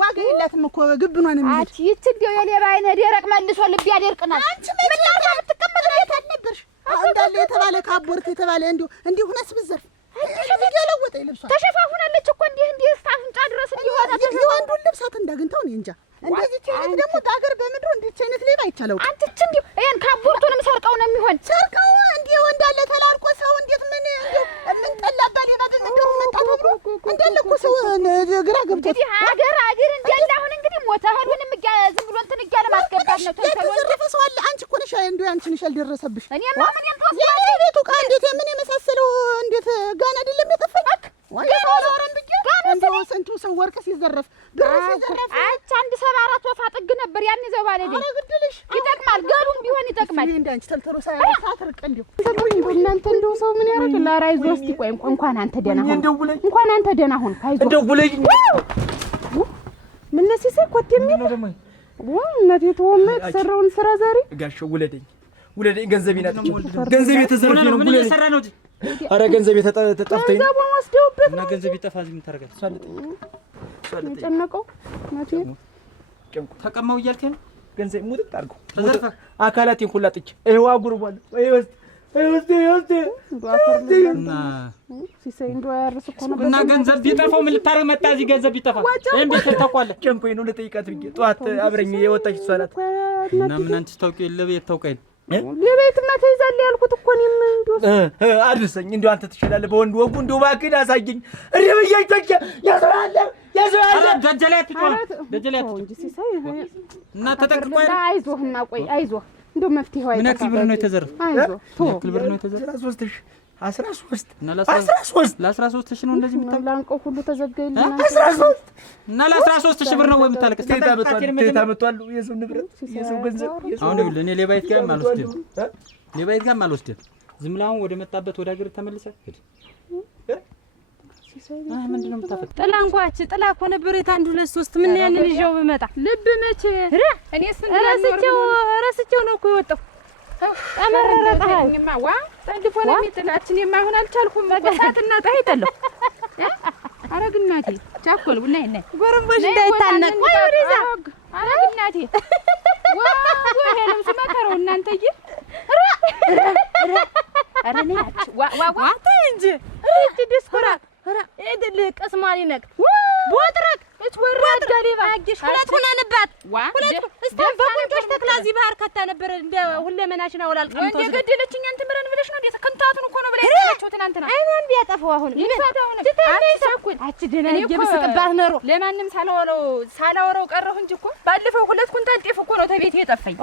ዋጋ የላትም እኮ ግብኗን የሚሄድ ይቺ እንደው የሌባ አይነ ደረቅ መልሶ ልብ ያደርቅናል። አንቺ ምን ትቀመጥ ላይ ታልነበርሽ የተባለ ካቦርት የተባለ እንዲሁ ሆነስ ብዘርፍ ያለወጠ ልብሷ ተሸፋፉናለች እኮ እንዲህ እስከ አፍንጫ ድረስ እንዲሆነ የወንዱን ልብሳት እንዳግንተው ነው እንጃ። እንደዚህ አይነት ደግሞ በአገር በምድሩ እንዲህ አይነት ሌባ አይቻለው። አንተች እንዲሁ ይሄን ካቦርቱንም ሰርቀው ነው የሚሆን ሰርቀው እንዲህ ወንዳለ ተላልቆ ሰው እንዴት ምን ጠላባ ሌባ በመንገሩ መጣ ተብሎ እንዳለ እኮ ሰው ግራ ገብቶት እንግዲህ አገር እንዳለ አሁን እንግዲህ ሞተ ህሉንም ዝም ብሎ እንትን እያለ ማስገባት ነው። ተዘረፈ ሰው አለ። አንቺ እኮ ነሽ እንደው አንቺ ነሽ ያልደረሰብሽ። እኔማ ምን ያንተው ቤቱ ቃ እንዴት ምን የመሳሰለው እንዴት ጋና አይደለም የጠፋክ ወይ ዞረን ብቻ እንደው ስንቱ ሰው ወርቅ ሲዘረፍ ብር ሲዘረፍ አቻ 174 ወፋ ጥግ ነበር ያን ይዘው ባለ ኧረ ግድልሽ ይጠቅማል። ገሩም ቢሆን ይጠቅማል። እንዴ አንቺ ተልተሎ ሳትርቅ እንደው እናንተ እንደው ሰው ምን ያደርግ ላራይዞ እስቲ ቆይ እንኳን አንተ ደህና ሁን እንኳን አንተ ደህና ሁን ካይዞ እንደውለኝ ምን ነሲሰ ኮት የሚል ነው ደግሞ እናቴ ተወመ የተሰራውን ስራ ዛሬ ጋሽው ውለደኝ ገንዘብ ይናጥች ገንዘብ የተዘረፈ ነው ምን እየሰራ ነው? አረ ገንዘብ ተጠፍተኝ ገንዘቡን ወስደውበት እና ገንዘብ ይጠፋ ዝም ታረጋት ጨነቀው እናቴ ተቀማው እያልከኝ ነው። ገንዘብ ሙጥጥ አድርገው ተዘርፈ አካላቴን ሁላ ጥቼ ይሄው አጉርቧል። እና ሲሰይ እንደው ያርስ እኮ ነው እና ገንዘብ ቢጠፋው ምን ልታረግ መጣ? እዚህ ገንዘብ ቢጠፋ ይሄን ቤት ታውቋለህ? ጨንቆኝ ነው ልጠይቃት ብዬ ጠዋት አብረኝ የወጣች እሷ ናት። እና ምን አንቺ ታውቂ ለቤት ታውቃይ ለቤትማ ተይዛል ያልኩት እኮ እኔም እንደው አድርሰኝ እንደው አንተ ትችላለህ። በወንድ ወጉ እንደው እባክህን አሳየኝ። እኔ በየይቶች ያዘራለ ደጀላት እንጂ ሲሰይ እና ተጠቅቆ አይዞህማ ቆይ አይዞህ እንደው መፍትሄው አይደለም። ምን ያክል ብር ነው የተዘረፈው? አይዞህ ምን ያክል ብር ነው የተዘረፈው? 13 እና ለ13 ሺህ ነው እንደዚህ የምታልቀው? ላንቀው ሁሉ ተዘጋይልና 13 እና ለ13 ሺህ ብር ነው ወይ የምታልቀው? ተታመጣሉ የሰው ንብረት የሰው ገንዘብ አሁን ይኸውልህ እኔ ሌባይት ጋር አልወስድም። ዝም ብለህ አሁን ወደ መጣበት ወደ ሀገር ተመልሰህ ሂድ። ምንድን ነው የምታፈጥ? ጥላ እንኳች ጥላ እኮ ነበር አንድ 2 3 ምን ያንን ይዤው በመጣ ልብ መቼ እኔስ ረስቼው ነው እኮ የወጣው አመረረጣኝማ ዋ ጠንድፎ ነው የሚጥላችን የማይሆን አልቻልኩም። መገሳትና ጣይ ጠለው አረግናቴ ቻኮል ቡና ይነ ጎረምቦሽ እንዳይታነቅ ወይ ወደዛ አረግናቴ ዋ ወሄለም ስመከረው እናንተዬ አረኔ ዋ እንጂ እቺ ዲስኩራ እድል ቅስማኒ ነክ ቦጥረቅ እች ወራድ ጋሊባ አግሽ ሁለት ሆነንባት ሁለት እስታን በቁንጆች ተክላዚ ባህር ከታ ነበር እንደ ሁለመናሽና ወላልቀም ተወሰደ እንደ ገደለችኝ አንተ ምረን ብለሽ ነው እንዴ ከንታቱን እኮ ነው ብለሽ ያላችሁ ትናንትና አይማን ቢያጠፋው አሁን ይፋታው ነው አትሳኩን አቺ ደና ይብስቅባት ነሮ ለማንም ሳላወራው ቀረሁ እንጂ እኮ ባለፈው 2 ኩንታል ጤፍ እኮ ነው ተቤት የጠፋኝ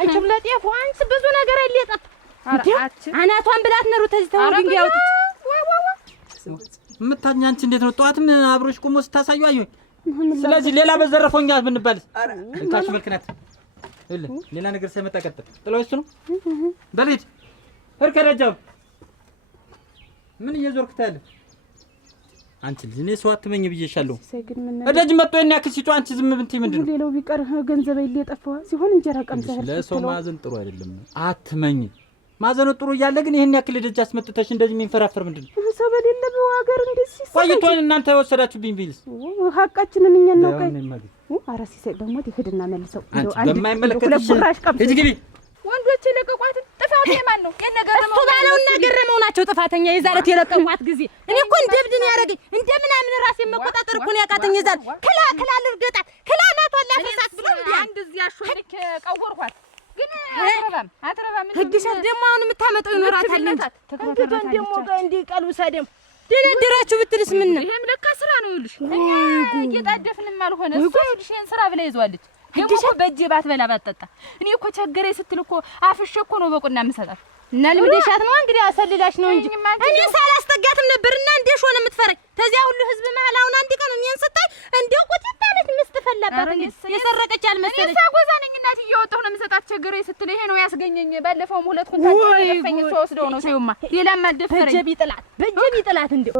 አንቺም ለጤፉ አንቺ ብዙ ነገር አይል የጠፋ አናቷን ብላት ነሩ ተዚህ ተወግኝ ያውጥ እምታኛ አንቺ እንዴት ነው ጠዋትም አብሮሽ ቆሞ ስታሳዩ አዩኝ። ስለዚህ ሌላ በዘረፈውኛ ብንባልስ እንታሽ መልክናት ሌላ ነገር ሳይመጣ ቀጥል ጥለው እሱ ነው በልጅ እርከረጃው ምን እየዞርክ ታያለህ? አንቺ ልጅ እኔ ሰው አትመኝ ብዬሻለሁ። እደጅ መጥቶ የኔ ያክሲቱ አንቺ ዝም ብንትይ ምንድነው? ሌላው ቢቀር ገንዘብ ይል የጠፋው ሲሆን እንጀራ ቀምሰህ ለሰው ማዘን ጥሩ አይደለም። አትመኝ ማዘኑ ጥሩ እያለ ግን ይሄን ያክል ደጅ አስመጥተሽ እንደዚህ የሚንፈራፈር ምንድነው? ሰው በሌለው ሀገር እንደዚህ ቆይቶን እናንተ ወሰዳችሁብኝ ቢልስ ሀቃችንን እኛ ነው ቀይ አራሲ ሰይ በሞት ይሄድና መልሰው አንቺ በማይመለከትሽ እዚህ ግቢ ወንዶች የለቀቋት ጥፋት የማን ነው? የነገረመው ባለውና ገረመው ናቸው ጥፋተኛ። የዛለት የለቀቋት ጊዜ እኔ እኮ እንደብድን ያረገኝ እንደምናምን ራሴን መቆጣጠር እኮ ነው ያቃተኝ። የዛል ክላ ልርገጣት ክላ ናቷላ ፈሳት ብሎ አንድ እዚህ አሾልክ ቀወርኳት ግን አትረባም ህግሻት ደግሞ አሁን የምታመጣው ይኖራታል እንጂ ተከታተል ደግሞ እንዲ ቀልብሳ ደግሞ ደነደራችሁ ብትልስ ምን ነው? ይሄም ለካ ስራ ነው ይልሽ እኛ እየጣደፍንም አልሆነ እሱ ይልሽ ይሄን ስራ ብላ ይዟለች። ደግሞ በእጄ ባትበላ ባትጠጣ እኔ እኮ ቸገሬ ስትል እኮ አፍሽ እኮ ነው በቁና የምሰጣት እና ልምደሻት ነው እንግዲህ አሰልላሽ ነው እንጂ እኔ ሳላስጠጋትም ነበርና እንዴሽ ሆነ የምትፈረኝ ተዚያ ሁሉ ህዝብ መሃል አሁን አንድ ቀን እኔን ስታይ እንደው ቁጥጥ አለች ምስትፈላባት የሰረቀች አልመሰለች። እኔ ሳጎዛ ነኝ እናት እየወጣሁ ነው የምሰጣት ቸገሬ ስትል ይሄ ነው ያስገኘኝ። ባለፈው 2 ኩንታል ተፈኝ ወስደው ነው ሳይውማ ሌላማ ደፈረኝ በጀ ቢጥላት እንደው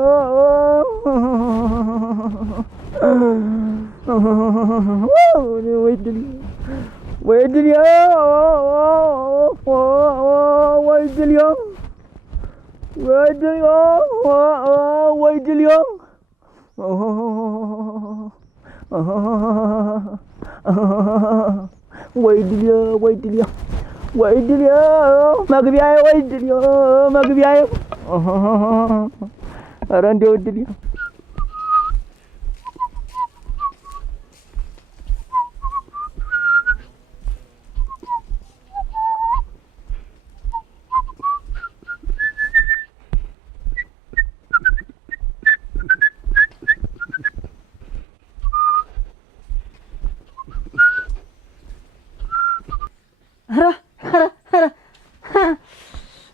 ወይድል ወይ ድል መግቢያዬ ወይ ድል መግቢያዬ ኧረ እንደው ድል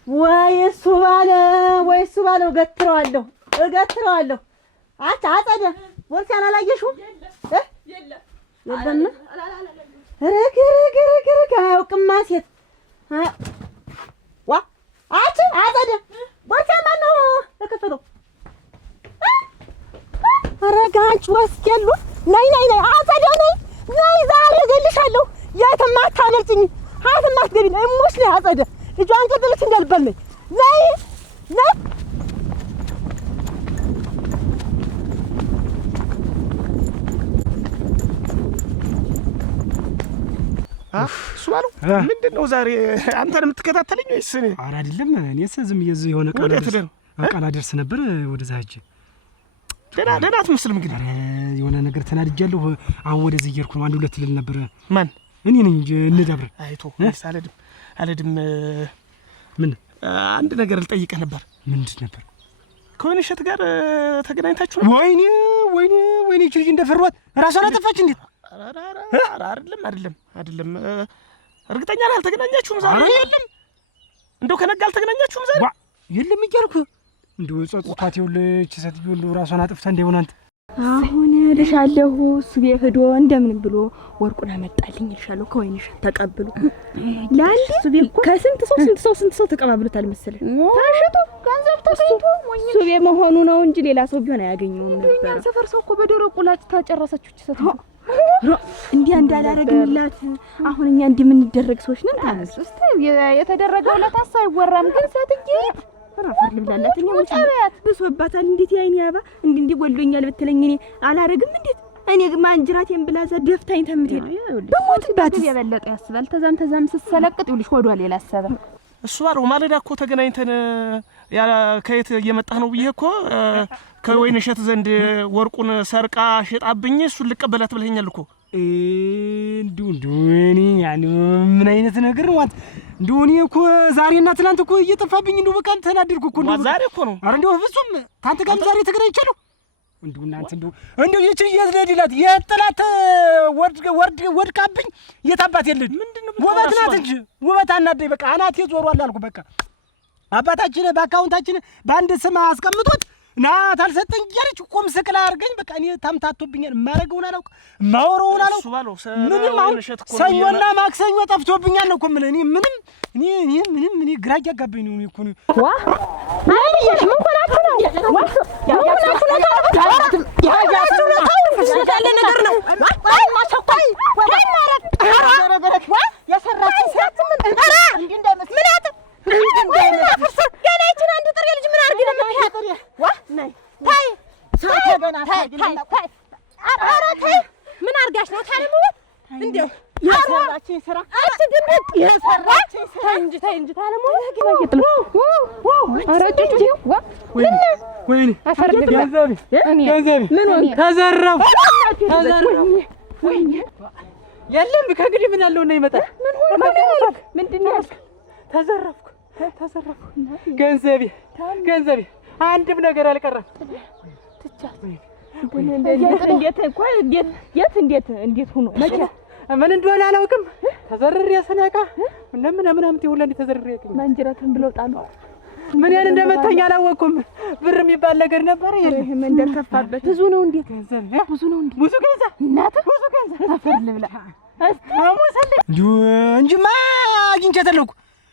ወይ እሱ ባለው እገትረዋለሁ። አጸደ ቦርሳን አላየሽውም? የለም ረግ አያውቅማ ሴት አጸደ ቦርሳ ማነው ተከፈተው? ረጋ አንቺ ወስኬሉ ነይ አጸደ ነይ ዛሬ እገልሻለሁ። የትም አታመልጭኝ ሀያትም አትገቢኝ እሙሽ ነይ አጸደ ልጇን ገደለች እንዳልባል ነይ እሱ ባለው ምንድን ነው ዛሬ አንተን የምትከታተለኝ ወይስ እኔ? ኧረ አይደለም እኔስ ዝም ብዬ የሆነ ቃል አደርስ ነበር ወደዛ ሂጅ። ደህና አትመስልም ግን። ኧረ የሆነ ነገር ተናድጃለሁ። አሁን ወደዚህ እየሄድኩ ነው። አንድ ሁለት ልል ነበር። ማን? እኔ ነኝ እንጂ እንደብር አይቶ አልሄድም። ምን አንድ ነገር ልጠይቅህ ነበር። ምንድን ነበር? ከወይንሸት ጋር ተገናኝታችሁ ነው? ወይኔ ልጅ እንደፈሯት ራሷን አጠፋች። እንዴት? አይደለም። እርግጠኛ ነህ አልተገናኛችሁም ዛሬ? የለም እንደው ከነጋ አልተገናኛችሁም ዛሬ? የለም እያልኩ እንደው ጸጥታት ይኸውልህ ሴትዮ እንደው ራሷን አጥፍታ እንደሆነ አንተ አሁን ልሻለሁ እሱ ቤት ሄዶ እንደምን ብሎ ወርቁን አመጣልኝ ልሻለሁ። ከወይንሸት ተቀብሉ ላንዲ እሱ ቤት ከስንት ሰው ተቀባብሉታል መሰለኝ። ታሽቶ ገንዘብ ተገኝቶ እሱ ቤት መሆኑ ነው እንጂ ሌላ ሰው ቢሆን አያገኘውም ነበር። እኛ ሰፈር ሰው እኮ በደረቁ ላጭ ታጨረሰችው ሴትዮ እንዲያ እንዳላረግንላት አሁን እኛ እንዲህ የምንደረግ ሰዎች ነን። ታነስ እስቲ የተደረገው ለታሳ አይወራም ግን ሴትዬ አፈር ልብላላት እኛ ወጣበት ብሶባታል። እንዴት ያይን ያባ እንዴ ጎሎኛል ብትለኝ እኔ አላረግም። እንዴት እኔ ማንጅራቴን ብላዛ ደፍታኝ ተምትሄድ በሞትባት የበለጠ ያስባል። ተዛም ስሰለቅጥ ይልሽ ወዷ ሌላ አሰበ። እሱ ባለው ማለዳ እኮ ተገናኝተን ከየት እየመጣህ ነው ብዬ እኮ ከወይንሸት ዘንድ ወርቁን ሰርቃ ሸጣብኝ እሱን ልቀበላት ብለኸኛል እኮ። እኔ ያኔ ምን አይነት ነገር ነው ማለት እኔ እኮ ዛሬና ትናንት እኮ እየጠፋብኝ በቃ ተናደድኩ እኮ ዛሬ እኮ ነው። ኧረ ፍጹም ታንተ ጋር ዛሬ ተገናኝቻለሁ። እናንተ ይቺ የትለድላት የጥላት ወድቃብኝ የታባት የለኝ ውበት ናት እንጂ ውበት አናደኝ። በቃ አናቴ ዞሯል አልኩ። በቃ አባታችን በአካውንታችን በአንድ ስም አስቀምጦት ናት አልሰጠኝ እያለች ቁም ስቅላ አድርገኝ። በቃ እኔ ታምታቶብኛል። የማደርገውን አላውቅ የማወራውን አላውቅ። ምንም አሁን ሰኞና ማክሰኞ ጠፍቶብኛል ነው እኮ የምልህ። እኔ ግራ እያጋባኝ ነው እኮ ነው። ምን ሆናችሁ ነው? ያለ ነገር ነው። ማሰኳይ የሰራችን ሴት ምን እንዳይመስል ገናችን አንድ ጥሬ ልጅ ምን አድርጊ ነው ምን አድርጋሽ ነው ታለሙ? እንደው የሰራችን ስራ አትድምጥ የሰራችን ስራ ተይ እንጂ ታለሙ አረጭጭ ወይኔ ገንዘቤ ምን ሆነ? ተዘረፍኩ። ወይኔ የለም ከእንግዲህ ምን አለው እና ይመጣል። ምን ሆነ? ምንድን ነው? ተዘረፍኩ። ገንዘቤ አንድም ነገር አልቀረም። እንዴት ሆኖ መቼ ምን እንደሆነ አላውቅም። ተዘርሬ ስነቃ ምናምን ትሁላ እንደ ተዘርሬ ያገኘ ማንጀራትን ብለው ጣሉ። ምን ያህል እንደመታኝ አላወቅኩም። ብር የሚባል ነገር ነበር። ይሄ መንደር ከፋበት። ብዙ ነው እንዴ? ብዙ ገንዘብ እናት ብዙ ገንዘብ አፈር ልብላ አስተማመሰለ እንጂማ አግኝቻታለሁ።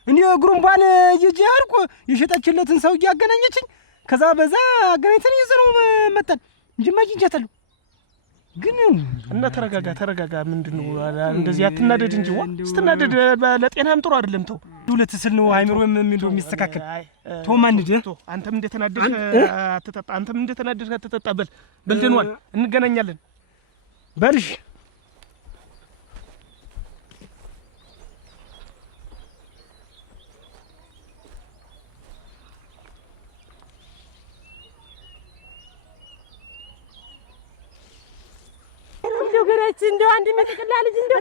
እኔ ጉሩምባን እየጀርኩ የሸጠችለትን ሰው ያገናኘችኝ። ከዛ በዛ አገናኝተን ይዘነው መጣን እንጂማ አግኝቻታለሁ። ግን እና ተረጋጋ። ምንድነው እንደዚህ አትናደድ እንጂ ስትናደድ ለጤናም ጥሩ አይደለም። ተው ሁለት ስል ነው አይምሮም የሚስተካከል። ማንድ አንተም እንደተናደድህ አትጠጣ። አትጠጣ። በልደንዋል። እንገናኛለን። በልሽ እቺ እንደው አንድ ምጥቅላ ልጅ እንደው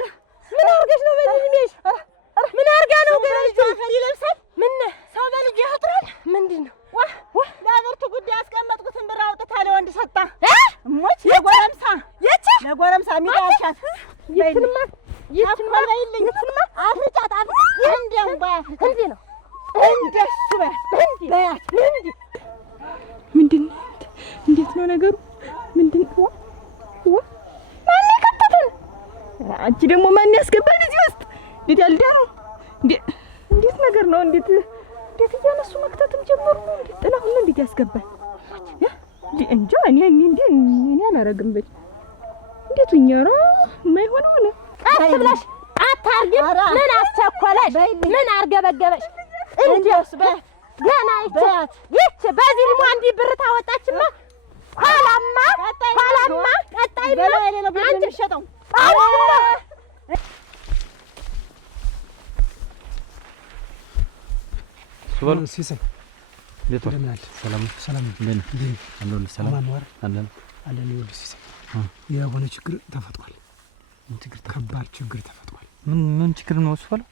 ምን አርገሽ ነው በዚህ እድሜሽ? ምን አርጋ ነው ገረጁ አፈር ይለብሳል? ምን ሰው በልጅ ያጥራል? ምንድነው? ለአገርቱ ጉዳይ ያስቀመጥኩትን ብር አውጥታ ለወንድ ሰጣ። እሞች ለጎረምሳ ሚዳሻት ይትንማ በይልኝ አፍርጫት እንደው እንዴ ነው እንደሱ በያት ምንድነው? እንዴት ነው ነገሩ? ምንድነው? ማን የከተተን? አንቺ ደግሞ ማን ያስገባን እዚህ ውስጥ? እንዴት ያልዳሩ እንዴት ነገር ነው? እንዴት እያነሱ መክተትም ጀመሩ? እንዴት ጥላሁን እንዴት ያስገባን? እንጃ እኔ አላረግም በል እንዴት እኛራ የማይሆነው ነው። ቀስ ብለሽ አታርጊም። ምን አስቸኮለሽ? ምን አርገበገበሽ? እንዴውስ ገና ይች በዚህ ልሞ አንዲ ብር ታወጣችማ ኋላማ ቀጣይ በላይ ነው አንቺ ሸጠው ሱባሉ ሲሰይ እንዴት ነው? ሰላም ነን አለን። ሰላም አለን። ይኸውልህ ሲሰይ የሆነ ችግር ተፈጥሯል። ከባድ ችግር ተፈጥሯል። ምን ችግር ነው ሱባሉ?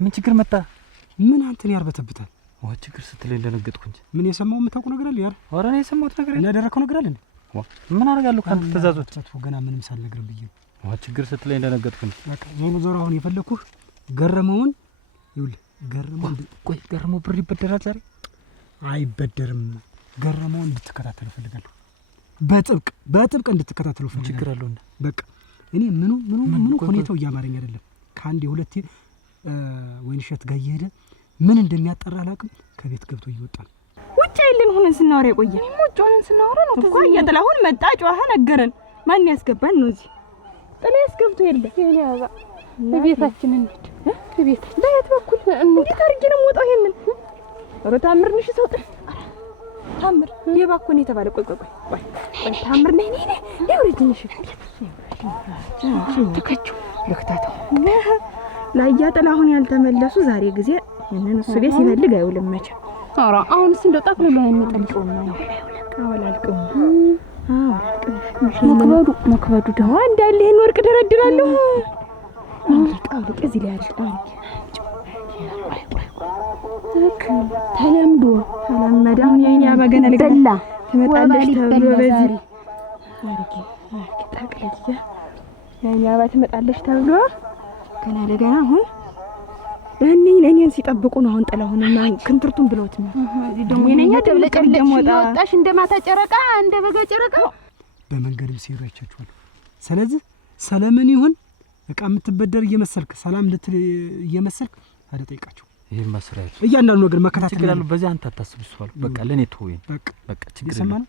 ምን ችግር መጣ? ምን አንተን ያርበተብታል? ችግር ስትለኝ እንደነገጥኩ እንጂ ምን የሰማው የምታውቀው ነገር አለ? ያር ኧረ እኔ የሰማሁት ነገር እና ያደረከው ነገር አለ እንዴ? ምን አደርጋለሁ ካንተ ተዛዞት ገና ምንም ሳልነግርህ ብዬ ነው። ችግር ስትለኝ እንደነገጥኩ እንጂ በቃ ዞሮ ዞሮ አሁን የፈለኩህ ገረመውን ይኸውልህ ገረመው ብር ይበደራል ዛሬ? አይበደርም። ገረመውን እንድትከታተል እፈልጋለሁ። በጥብቅ እንድትከታተል እፈልጋለሁ። ችግር አለው እንዴ? በቃ እኔ ምኑ ሁኔታው እያማረኝ አይደለም። ከአንድ የሁለቴ ወይንሸት ጋር እየሄደ ምን እንደሚያጠራ አላውቅም። ከቤት ገብቶ እየወጣ ነው። ውጭ አይልን ሆነን ስናወራ የቆየን ውጭ ሆነን ስናወራ ነው እኮ እየጥላሁን መጣ ጨዋታ ነገረን። ማን ያስገባን ነው እዚህ? ጥላ ያስገብቶ የለ የኔ አባ ቤታችን እንሂድ። ቤት በየት በኩል እንዴት አድርጌ ነው የምወጣው? ይሄንን ኧረ ታምር ነሽ ሰው ታምር ሌባ እኮ ነው የተባለ። ቆይ ታምር ነኝ ይኸውልህ ትንሽ ትከቸው ለክታተው ላያ ጥላሁን ያልተመለሱ ዛሬ ጊዜ እነን እሱ ቤት ሲፈልግ አይውልም መቼም። ኧረ አሁንስ እንደው ጠቅልሎ አይመጣልም ነው አወላልቅም። መክበዱ ደግሞ እንዳለ ይሄን ወርቅ ደረድራለሁ። አውልቅ እዚህ ላይ አውልቅ። ተለመደ። አሁን የኛ በገና ልበላ ትመጣለሽ ተብሎ በዚህ አርጊ ጠቅልዬ የኛ ትመጣለሽ ተብሎ ገና ለገና አሁን እኔን ሲጠብቁ ነው። አሁን ጥላሁንና ክንትርቱን ብለውት ነው። እዚህ ደግሞ የኛ ተብለጨለጭ ወጣሽ እንደማታ ጨረቃ እንደ በጋ ጨረቃ በመንገድም ሲሄዱ አይቻችኋለሁ። ስለዚህ ሰለምን ይሁን እቃ የምትበደር እየመሰልክ ሰላም ልትል እየመሰልክ አደ ጠይቃቸው። ይሄ መስራት እያንዳንዱ ነገር መከታተል ይችላል። በዚህ አንተ አታስብስዋል። በቃ ለኔ ተወኝ። በቃ ችግር የለም።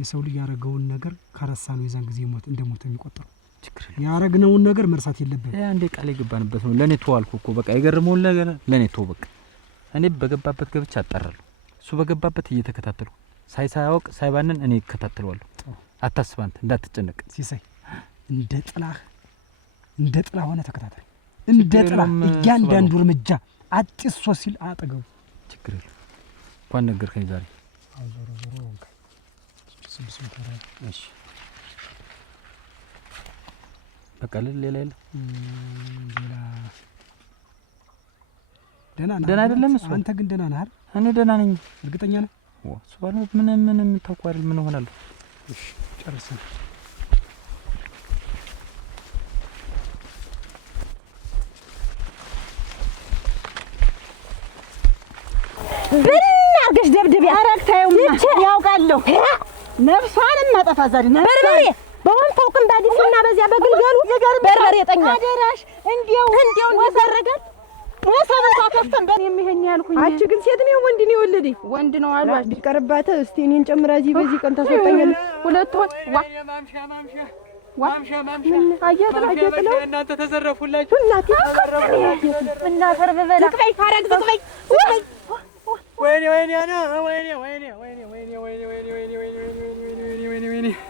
የሰው ልጅ ያረጋውን ነገር ከረሳ ነው የዛን ጊዜ ሞት እንደሞተ የሚቆጠረው። ችግር ያረግነውን ነገር መርሳት የለብንም። አንዴ ቃል የገባንበት ነው። ለኔ ተው አልኩ እኮ በቃ የገረመውን ነገር ለኔ ተው በቃ። እኔ በገባበት ገብቼ አጣራለሁ። እሱ በገባበት እየተከታተልኩ ሳይሳያውቅ ሳይባንን እኔ እከታተለዋለሁ። አታስብ አንተ እንዳትጨነቅ። ሲሳይ እንደ ጥላ ሆነ ተከታተል። እንደ ጥላ እያንዳንዱ እርምጃ አጥሶ ሲል አጠገቡ ችግር የለም። እንኳን ነገርከኝ ዛሬ። ዞሮ እሺ በቃ ሌላ የለም። ደህና አይደለም እሱ። አንተ ግን ደህና ነህ አይደል? እኔ ደህና ነኝ። እርግጠኛ ነህ? እሱ ባለው ምንም ታውቀው አይደል? ምን ሆናለሁ? እሺ ጨርሰን አርገሽ ደብድቢያ አረግታዩማ ያውቃለሁ። ነፍሷንም ማጠፋ ዛሬ በርበሬ በወን ተውቅም ባዲስና በዚያ በግልገሉ በርበሬ ጠኛ አደራሽ እንዴው እንደሰረጋል ወሰብ እንኳን ከፍተን በኔ የሚሄን ያልኩኝ። አንቺ ግን ሴት ነው ወንድ ነው የወለደ? ወንድ ነው አሉ። ቢቀርባተ እስቲ እኔን ጨምራ እዚህ በዚህ ቀን ታስወጣኛለህ። ሁለት ወን አያጥለው እናንተ ተዘረፉላችሁ። እናቴ እና ፈርበበላ ዝቅበይ ታረግ ዝቅበይ ወይኔ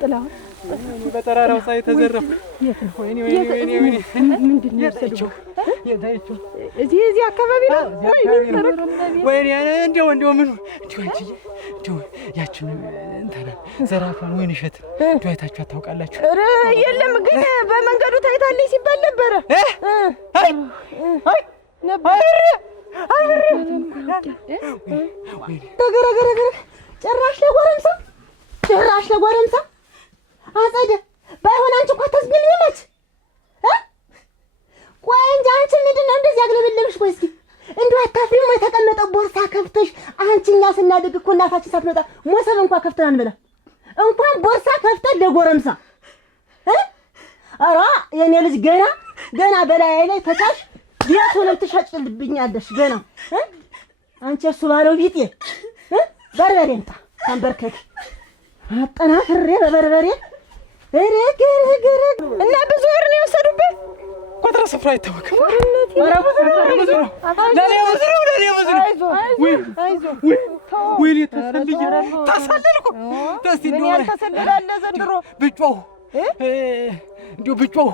ጥላሁን በጠራራው ሳይ ተዘረፉ። ወይኔ ምንድን ነው የወሰደው? እዚህ አካባቢ ነው። ወይኔ እንደው ምን ያችን እንትና ዘራፋን ወይን እሸት ዱአይታችሁ ታውቃላችሁ? ኧረ የለም ግን በመንገዱ ታይታለች ሲባል ነበረ። አይ ነበር ገረገረገረ ጭራሽ ለጎረምሳ አጸደ ባይሆን አንቺ እኮ አታስቢልኝ መች ቆይ እንጂ አንቺ ምንድን ነው እንደዚህ ያግለበለብሽ? ቆይ እስኪ እንደው አታፍሪም ወይ? የተቀመጠው ቦርሳ ከፍተሽ አንቺ እኛ ስናድግ እኮ እናታችን ሳትመጣ ሞሰብ እንኳን ከፍተን አንበላ እንኳን ቦርሳ ከፍተን ለጎረምሳ ኧረ የኔ ልጅ ገና በላይ ላይ ተቻሽ ቤቱንም ትሸጭልብኛለሽ ገና አንቺ እሱ ባለው ቢጤ በርበሬ እንጣ አንበርከክ አጠናፍሬ በበርበሬ እና ብዙ ብር ነው የወሰዱበት። ቁጥር ስፍራ አይታወቅም። ወይኔ ተሰልልኩ ደስ እንደሆነ ተሰልላለ ዘንድሮ ብጮህ እንዲሁ ብጮህ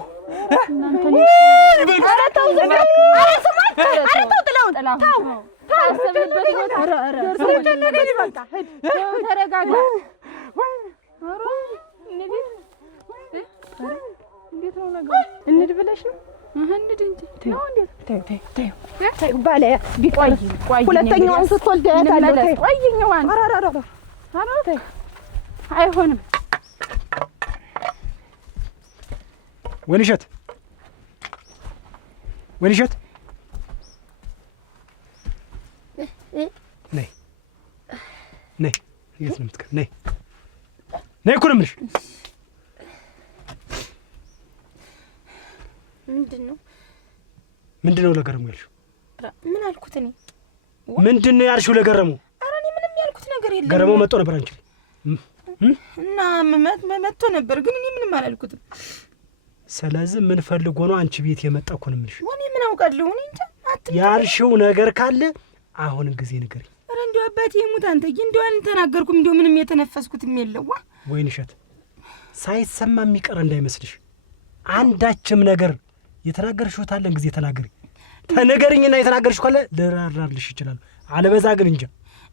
እንዴት ነው ነገር? እንድ ብለሽ ነው? እንድ እንጂ ነው እንዴት? ተይ ባለ ቢቆይ ሁለተኛውን ስትወልድ ያታለለ ቆይኛዋን ተይ አይሆንም። ወይንሸት ነይ የት ነው የምትቀር? ነይ እኮ ነው የምልሽ። ምንድን ነው ለገረሙ ያልሽው? ምን አልኩት እኔ? ምንድን ነው ያልሽው ለገረሙ? ኧረ እኔ ምንም ያልኩት ነገር የለም። ገረሙ መጥቶ ነበር አንቺ እና መጥቶ ነበር ግን እኔ ምንም አላልኩትም። ስለዚህ ምን ፈልጎ ነው አንቺ ቤት የመጣ እኮ ነው የምልሽ። እኔ ምን አውቃለሁ? እኔ እንጃ። ያልሽው ነገር ካለ አሁን ጊዜ ንገሪኝ። ኧረ እንደው አባቴ ይሙት አንተ እንደው አልተናገርኩም። እንደው ምንም የተነፈስኩትም የለው። ወይንሸት ሳይሰማ የሚቀር እንዳይመስልሽ። አንዳችም ነገር የተናገርሽው ታለን ጊዜ ተናገሪ። ተነገሪኝና የተናገርሽው ካለ ልራራልሽ ይችላል። አለበዛ ግን እንጃ።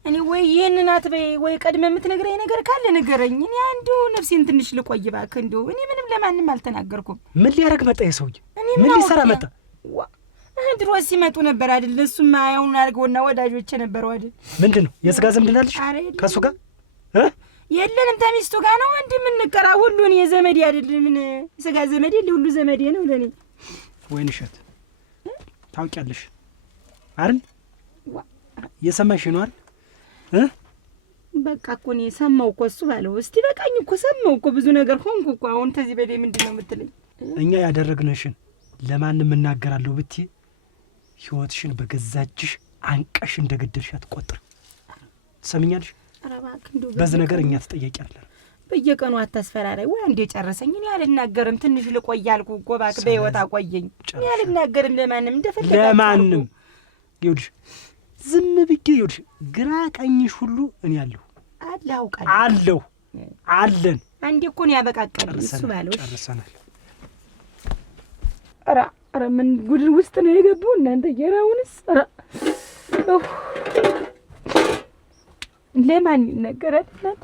እኔ ወይ ይሄንን አትበይ ወይ ቀድመህ የምትነግረኝ ነገር ካለ ንገረኝ። እኔ አንዱ ነፍሴን ትንሽ ልቆይ እባክህ። እንደው እኔ ምንም ለማንም አልተናገርኩም። ምን ሊያደርግ መጣ ይሄ ሰውዬ? ምን ሊሰራ መጣ? ድሮ ሲመጡ ነበር አይደል? እሱማ ያውን አድርገውና ወዳጆቼ ነበሩ አይደል? ምንድን ነው የስጋ ዝምድና አለሽ ከእሱ ጋር? የለንም ተሚስቱ ጋር ነው እንዲህ የምንቀራ። ሁሉን የዘመዴ አይደል? ምን ስጋ ዘመዴ ሁሉ ዘመዴ ነው ለኔ። ወይንሸት ታውቂያለሽ አይደል? የሰማሽ ነው አይደል? በቃ እኮ እኔ ሰማሁ እኮ እሱ ባለው። እስቲ በቃኝ እኮ ሰማሁ እኮ ብዙ ነገር ሆንኩ እኮ። አሁን ተዚህ በላይ ምንድን ነው የምትለኝ? እኛ ያደረግነሽን ለማንም እናገራለሁ ብትይ ህይወትሽን በገዛጅሽ አንቀሽ እንደገደልሽ አትቆጥር። ትሰሚኛለሽ? በዚህ ነገር እኛ ተጠያቂ አይደለም። በየቀኑ አታስፈራራይ። ወይ አንዴ ጨረሰኝ። እኔ አልናገርም። ትንሽ ልቆይ አልኩ እኮ እባክህ በህይወት አቆየኝ። እኔ አልናገርም ለማንም እንደፈለገ ለማንም። ይኸውልሽ ዝም ብዬ ይኸውልሽ ግራ ቀኝሽ ሁሉ እኔ አለሁ አለን። አንዴ እኮ ነው ያበቃቀል እሱ ባለው። ጨርሰናል። ኧረ ምን ጉድ ውስጥ ነው የገቡ እናንተ የራውንስ። ለማን ይነገራል እናንተ?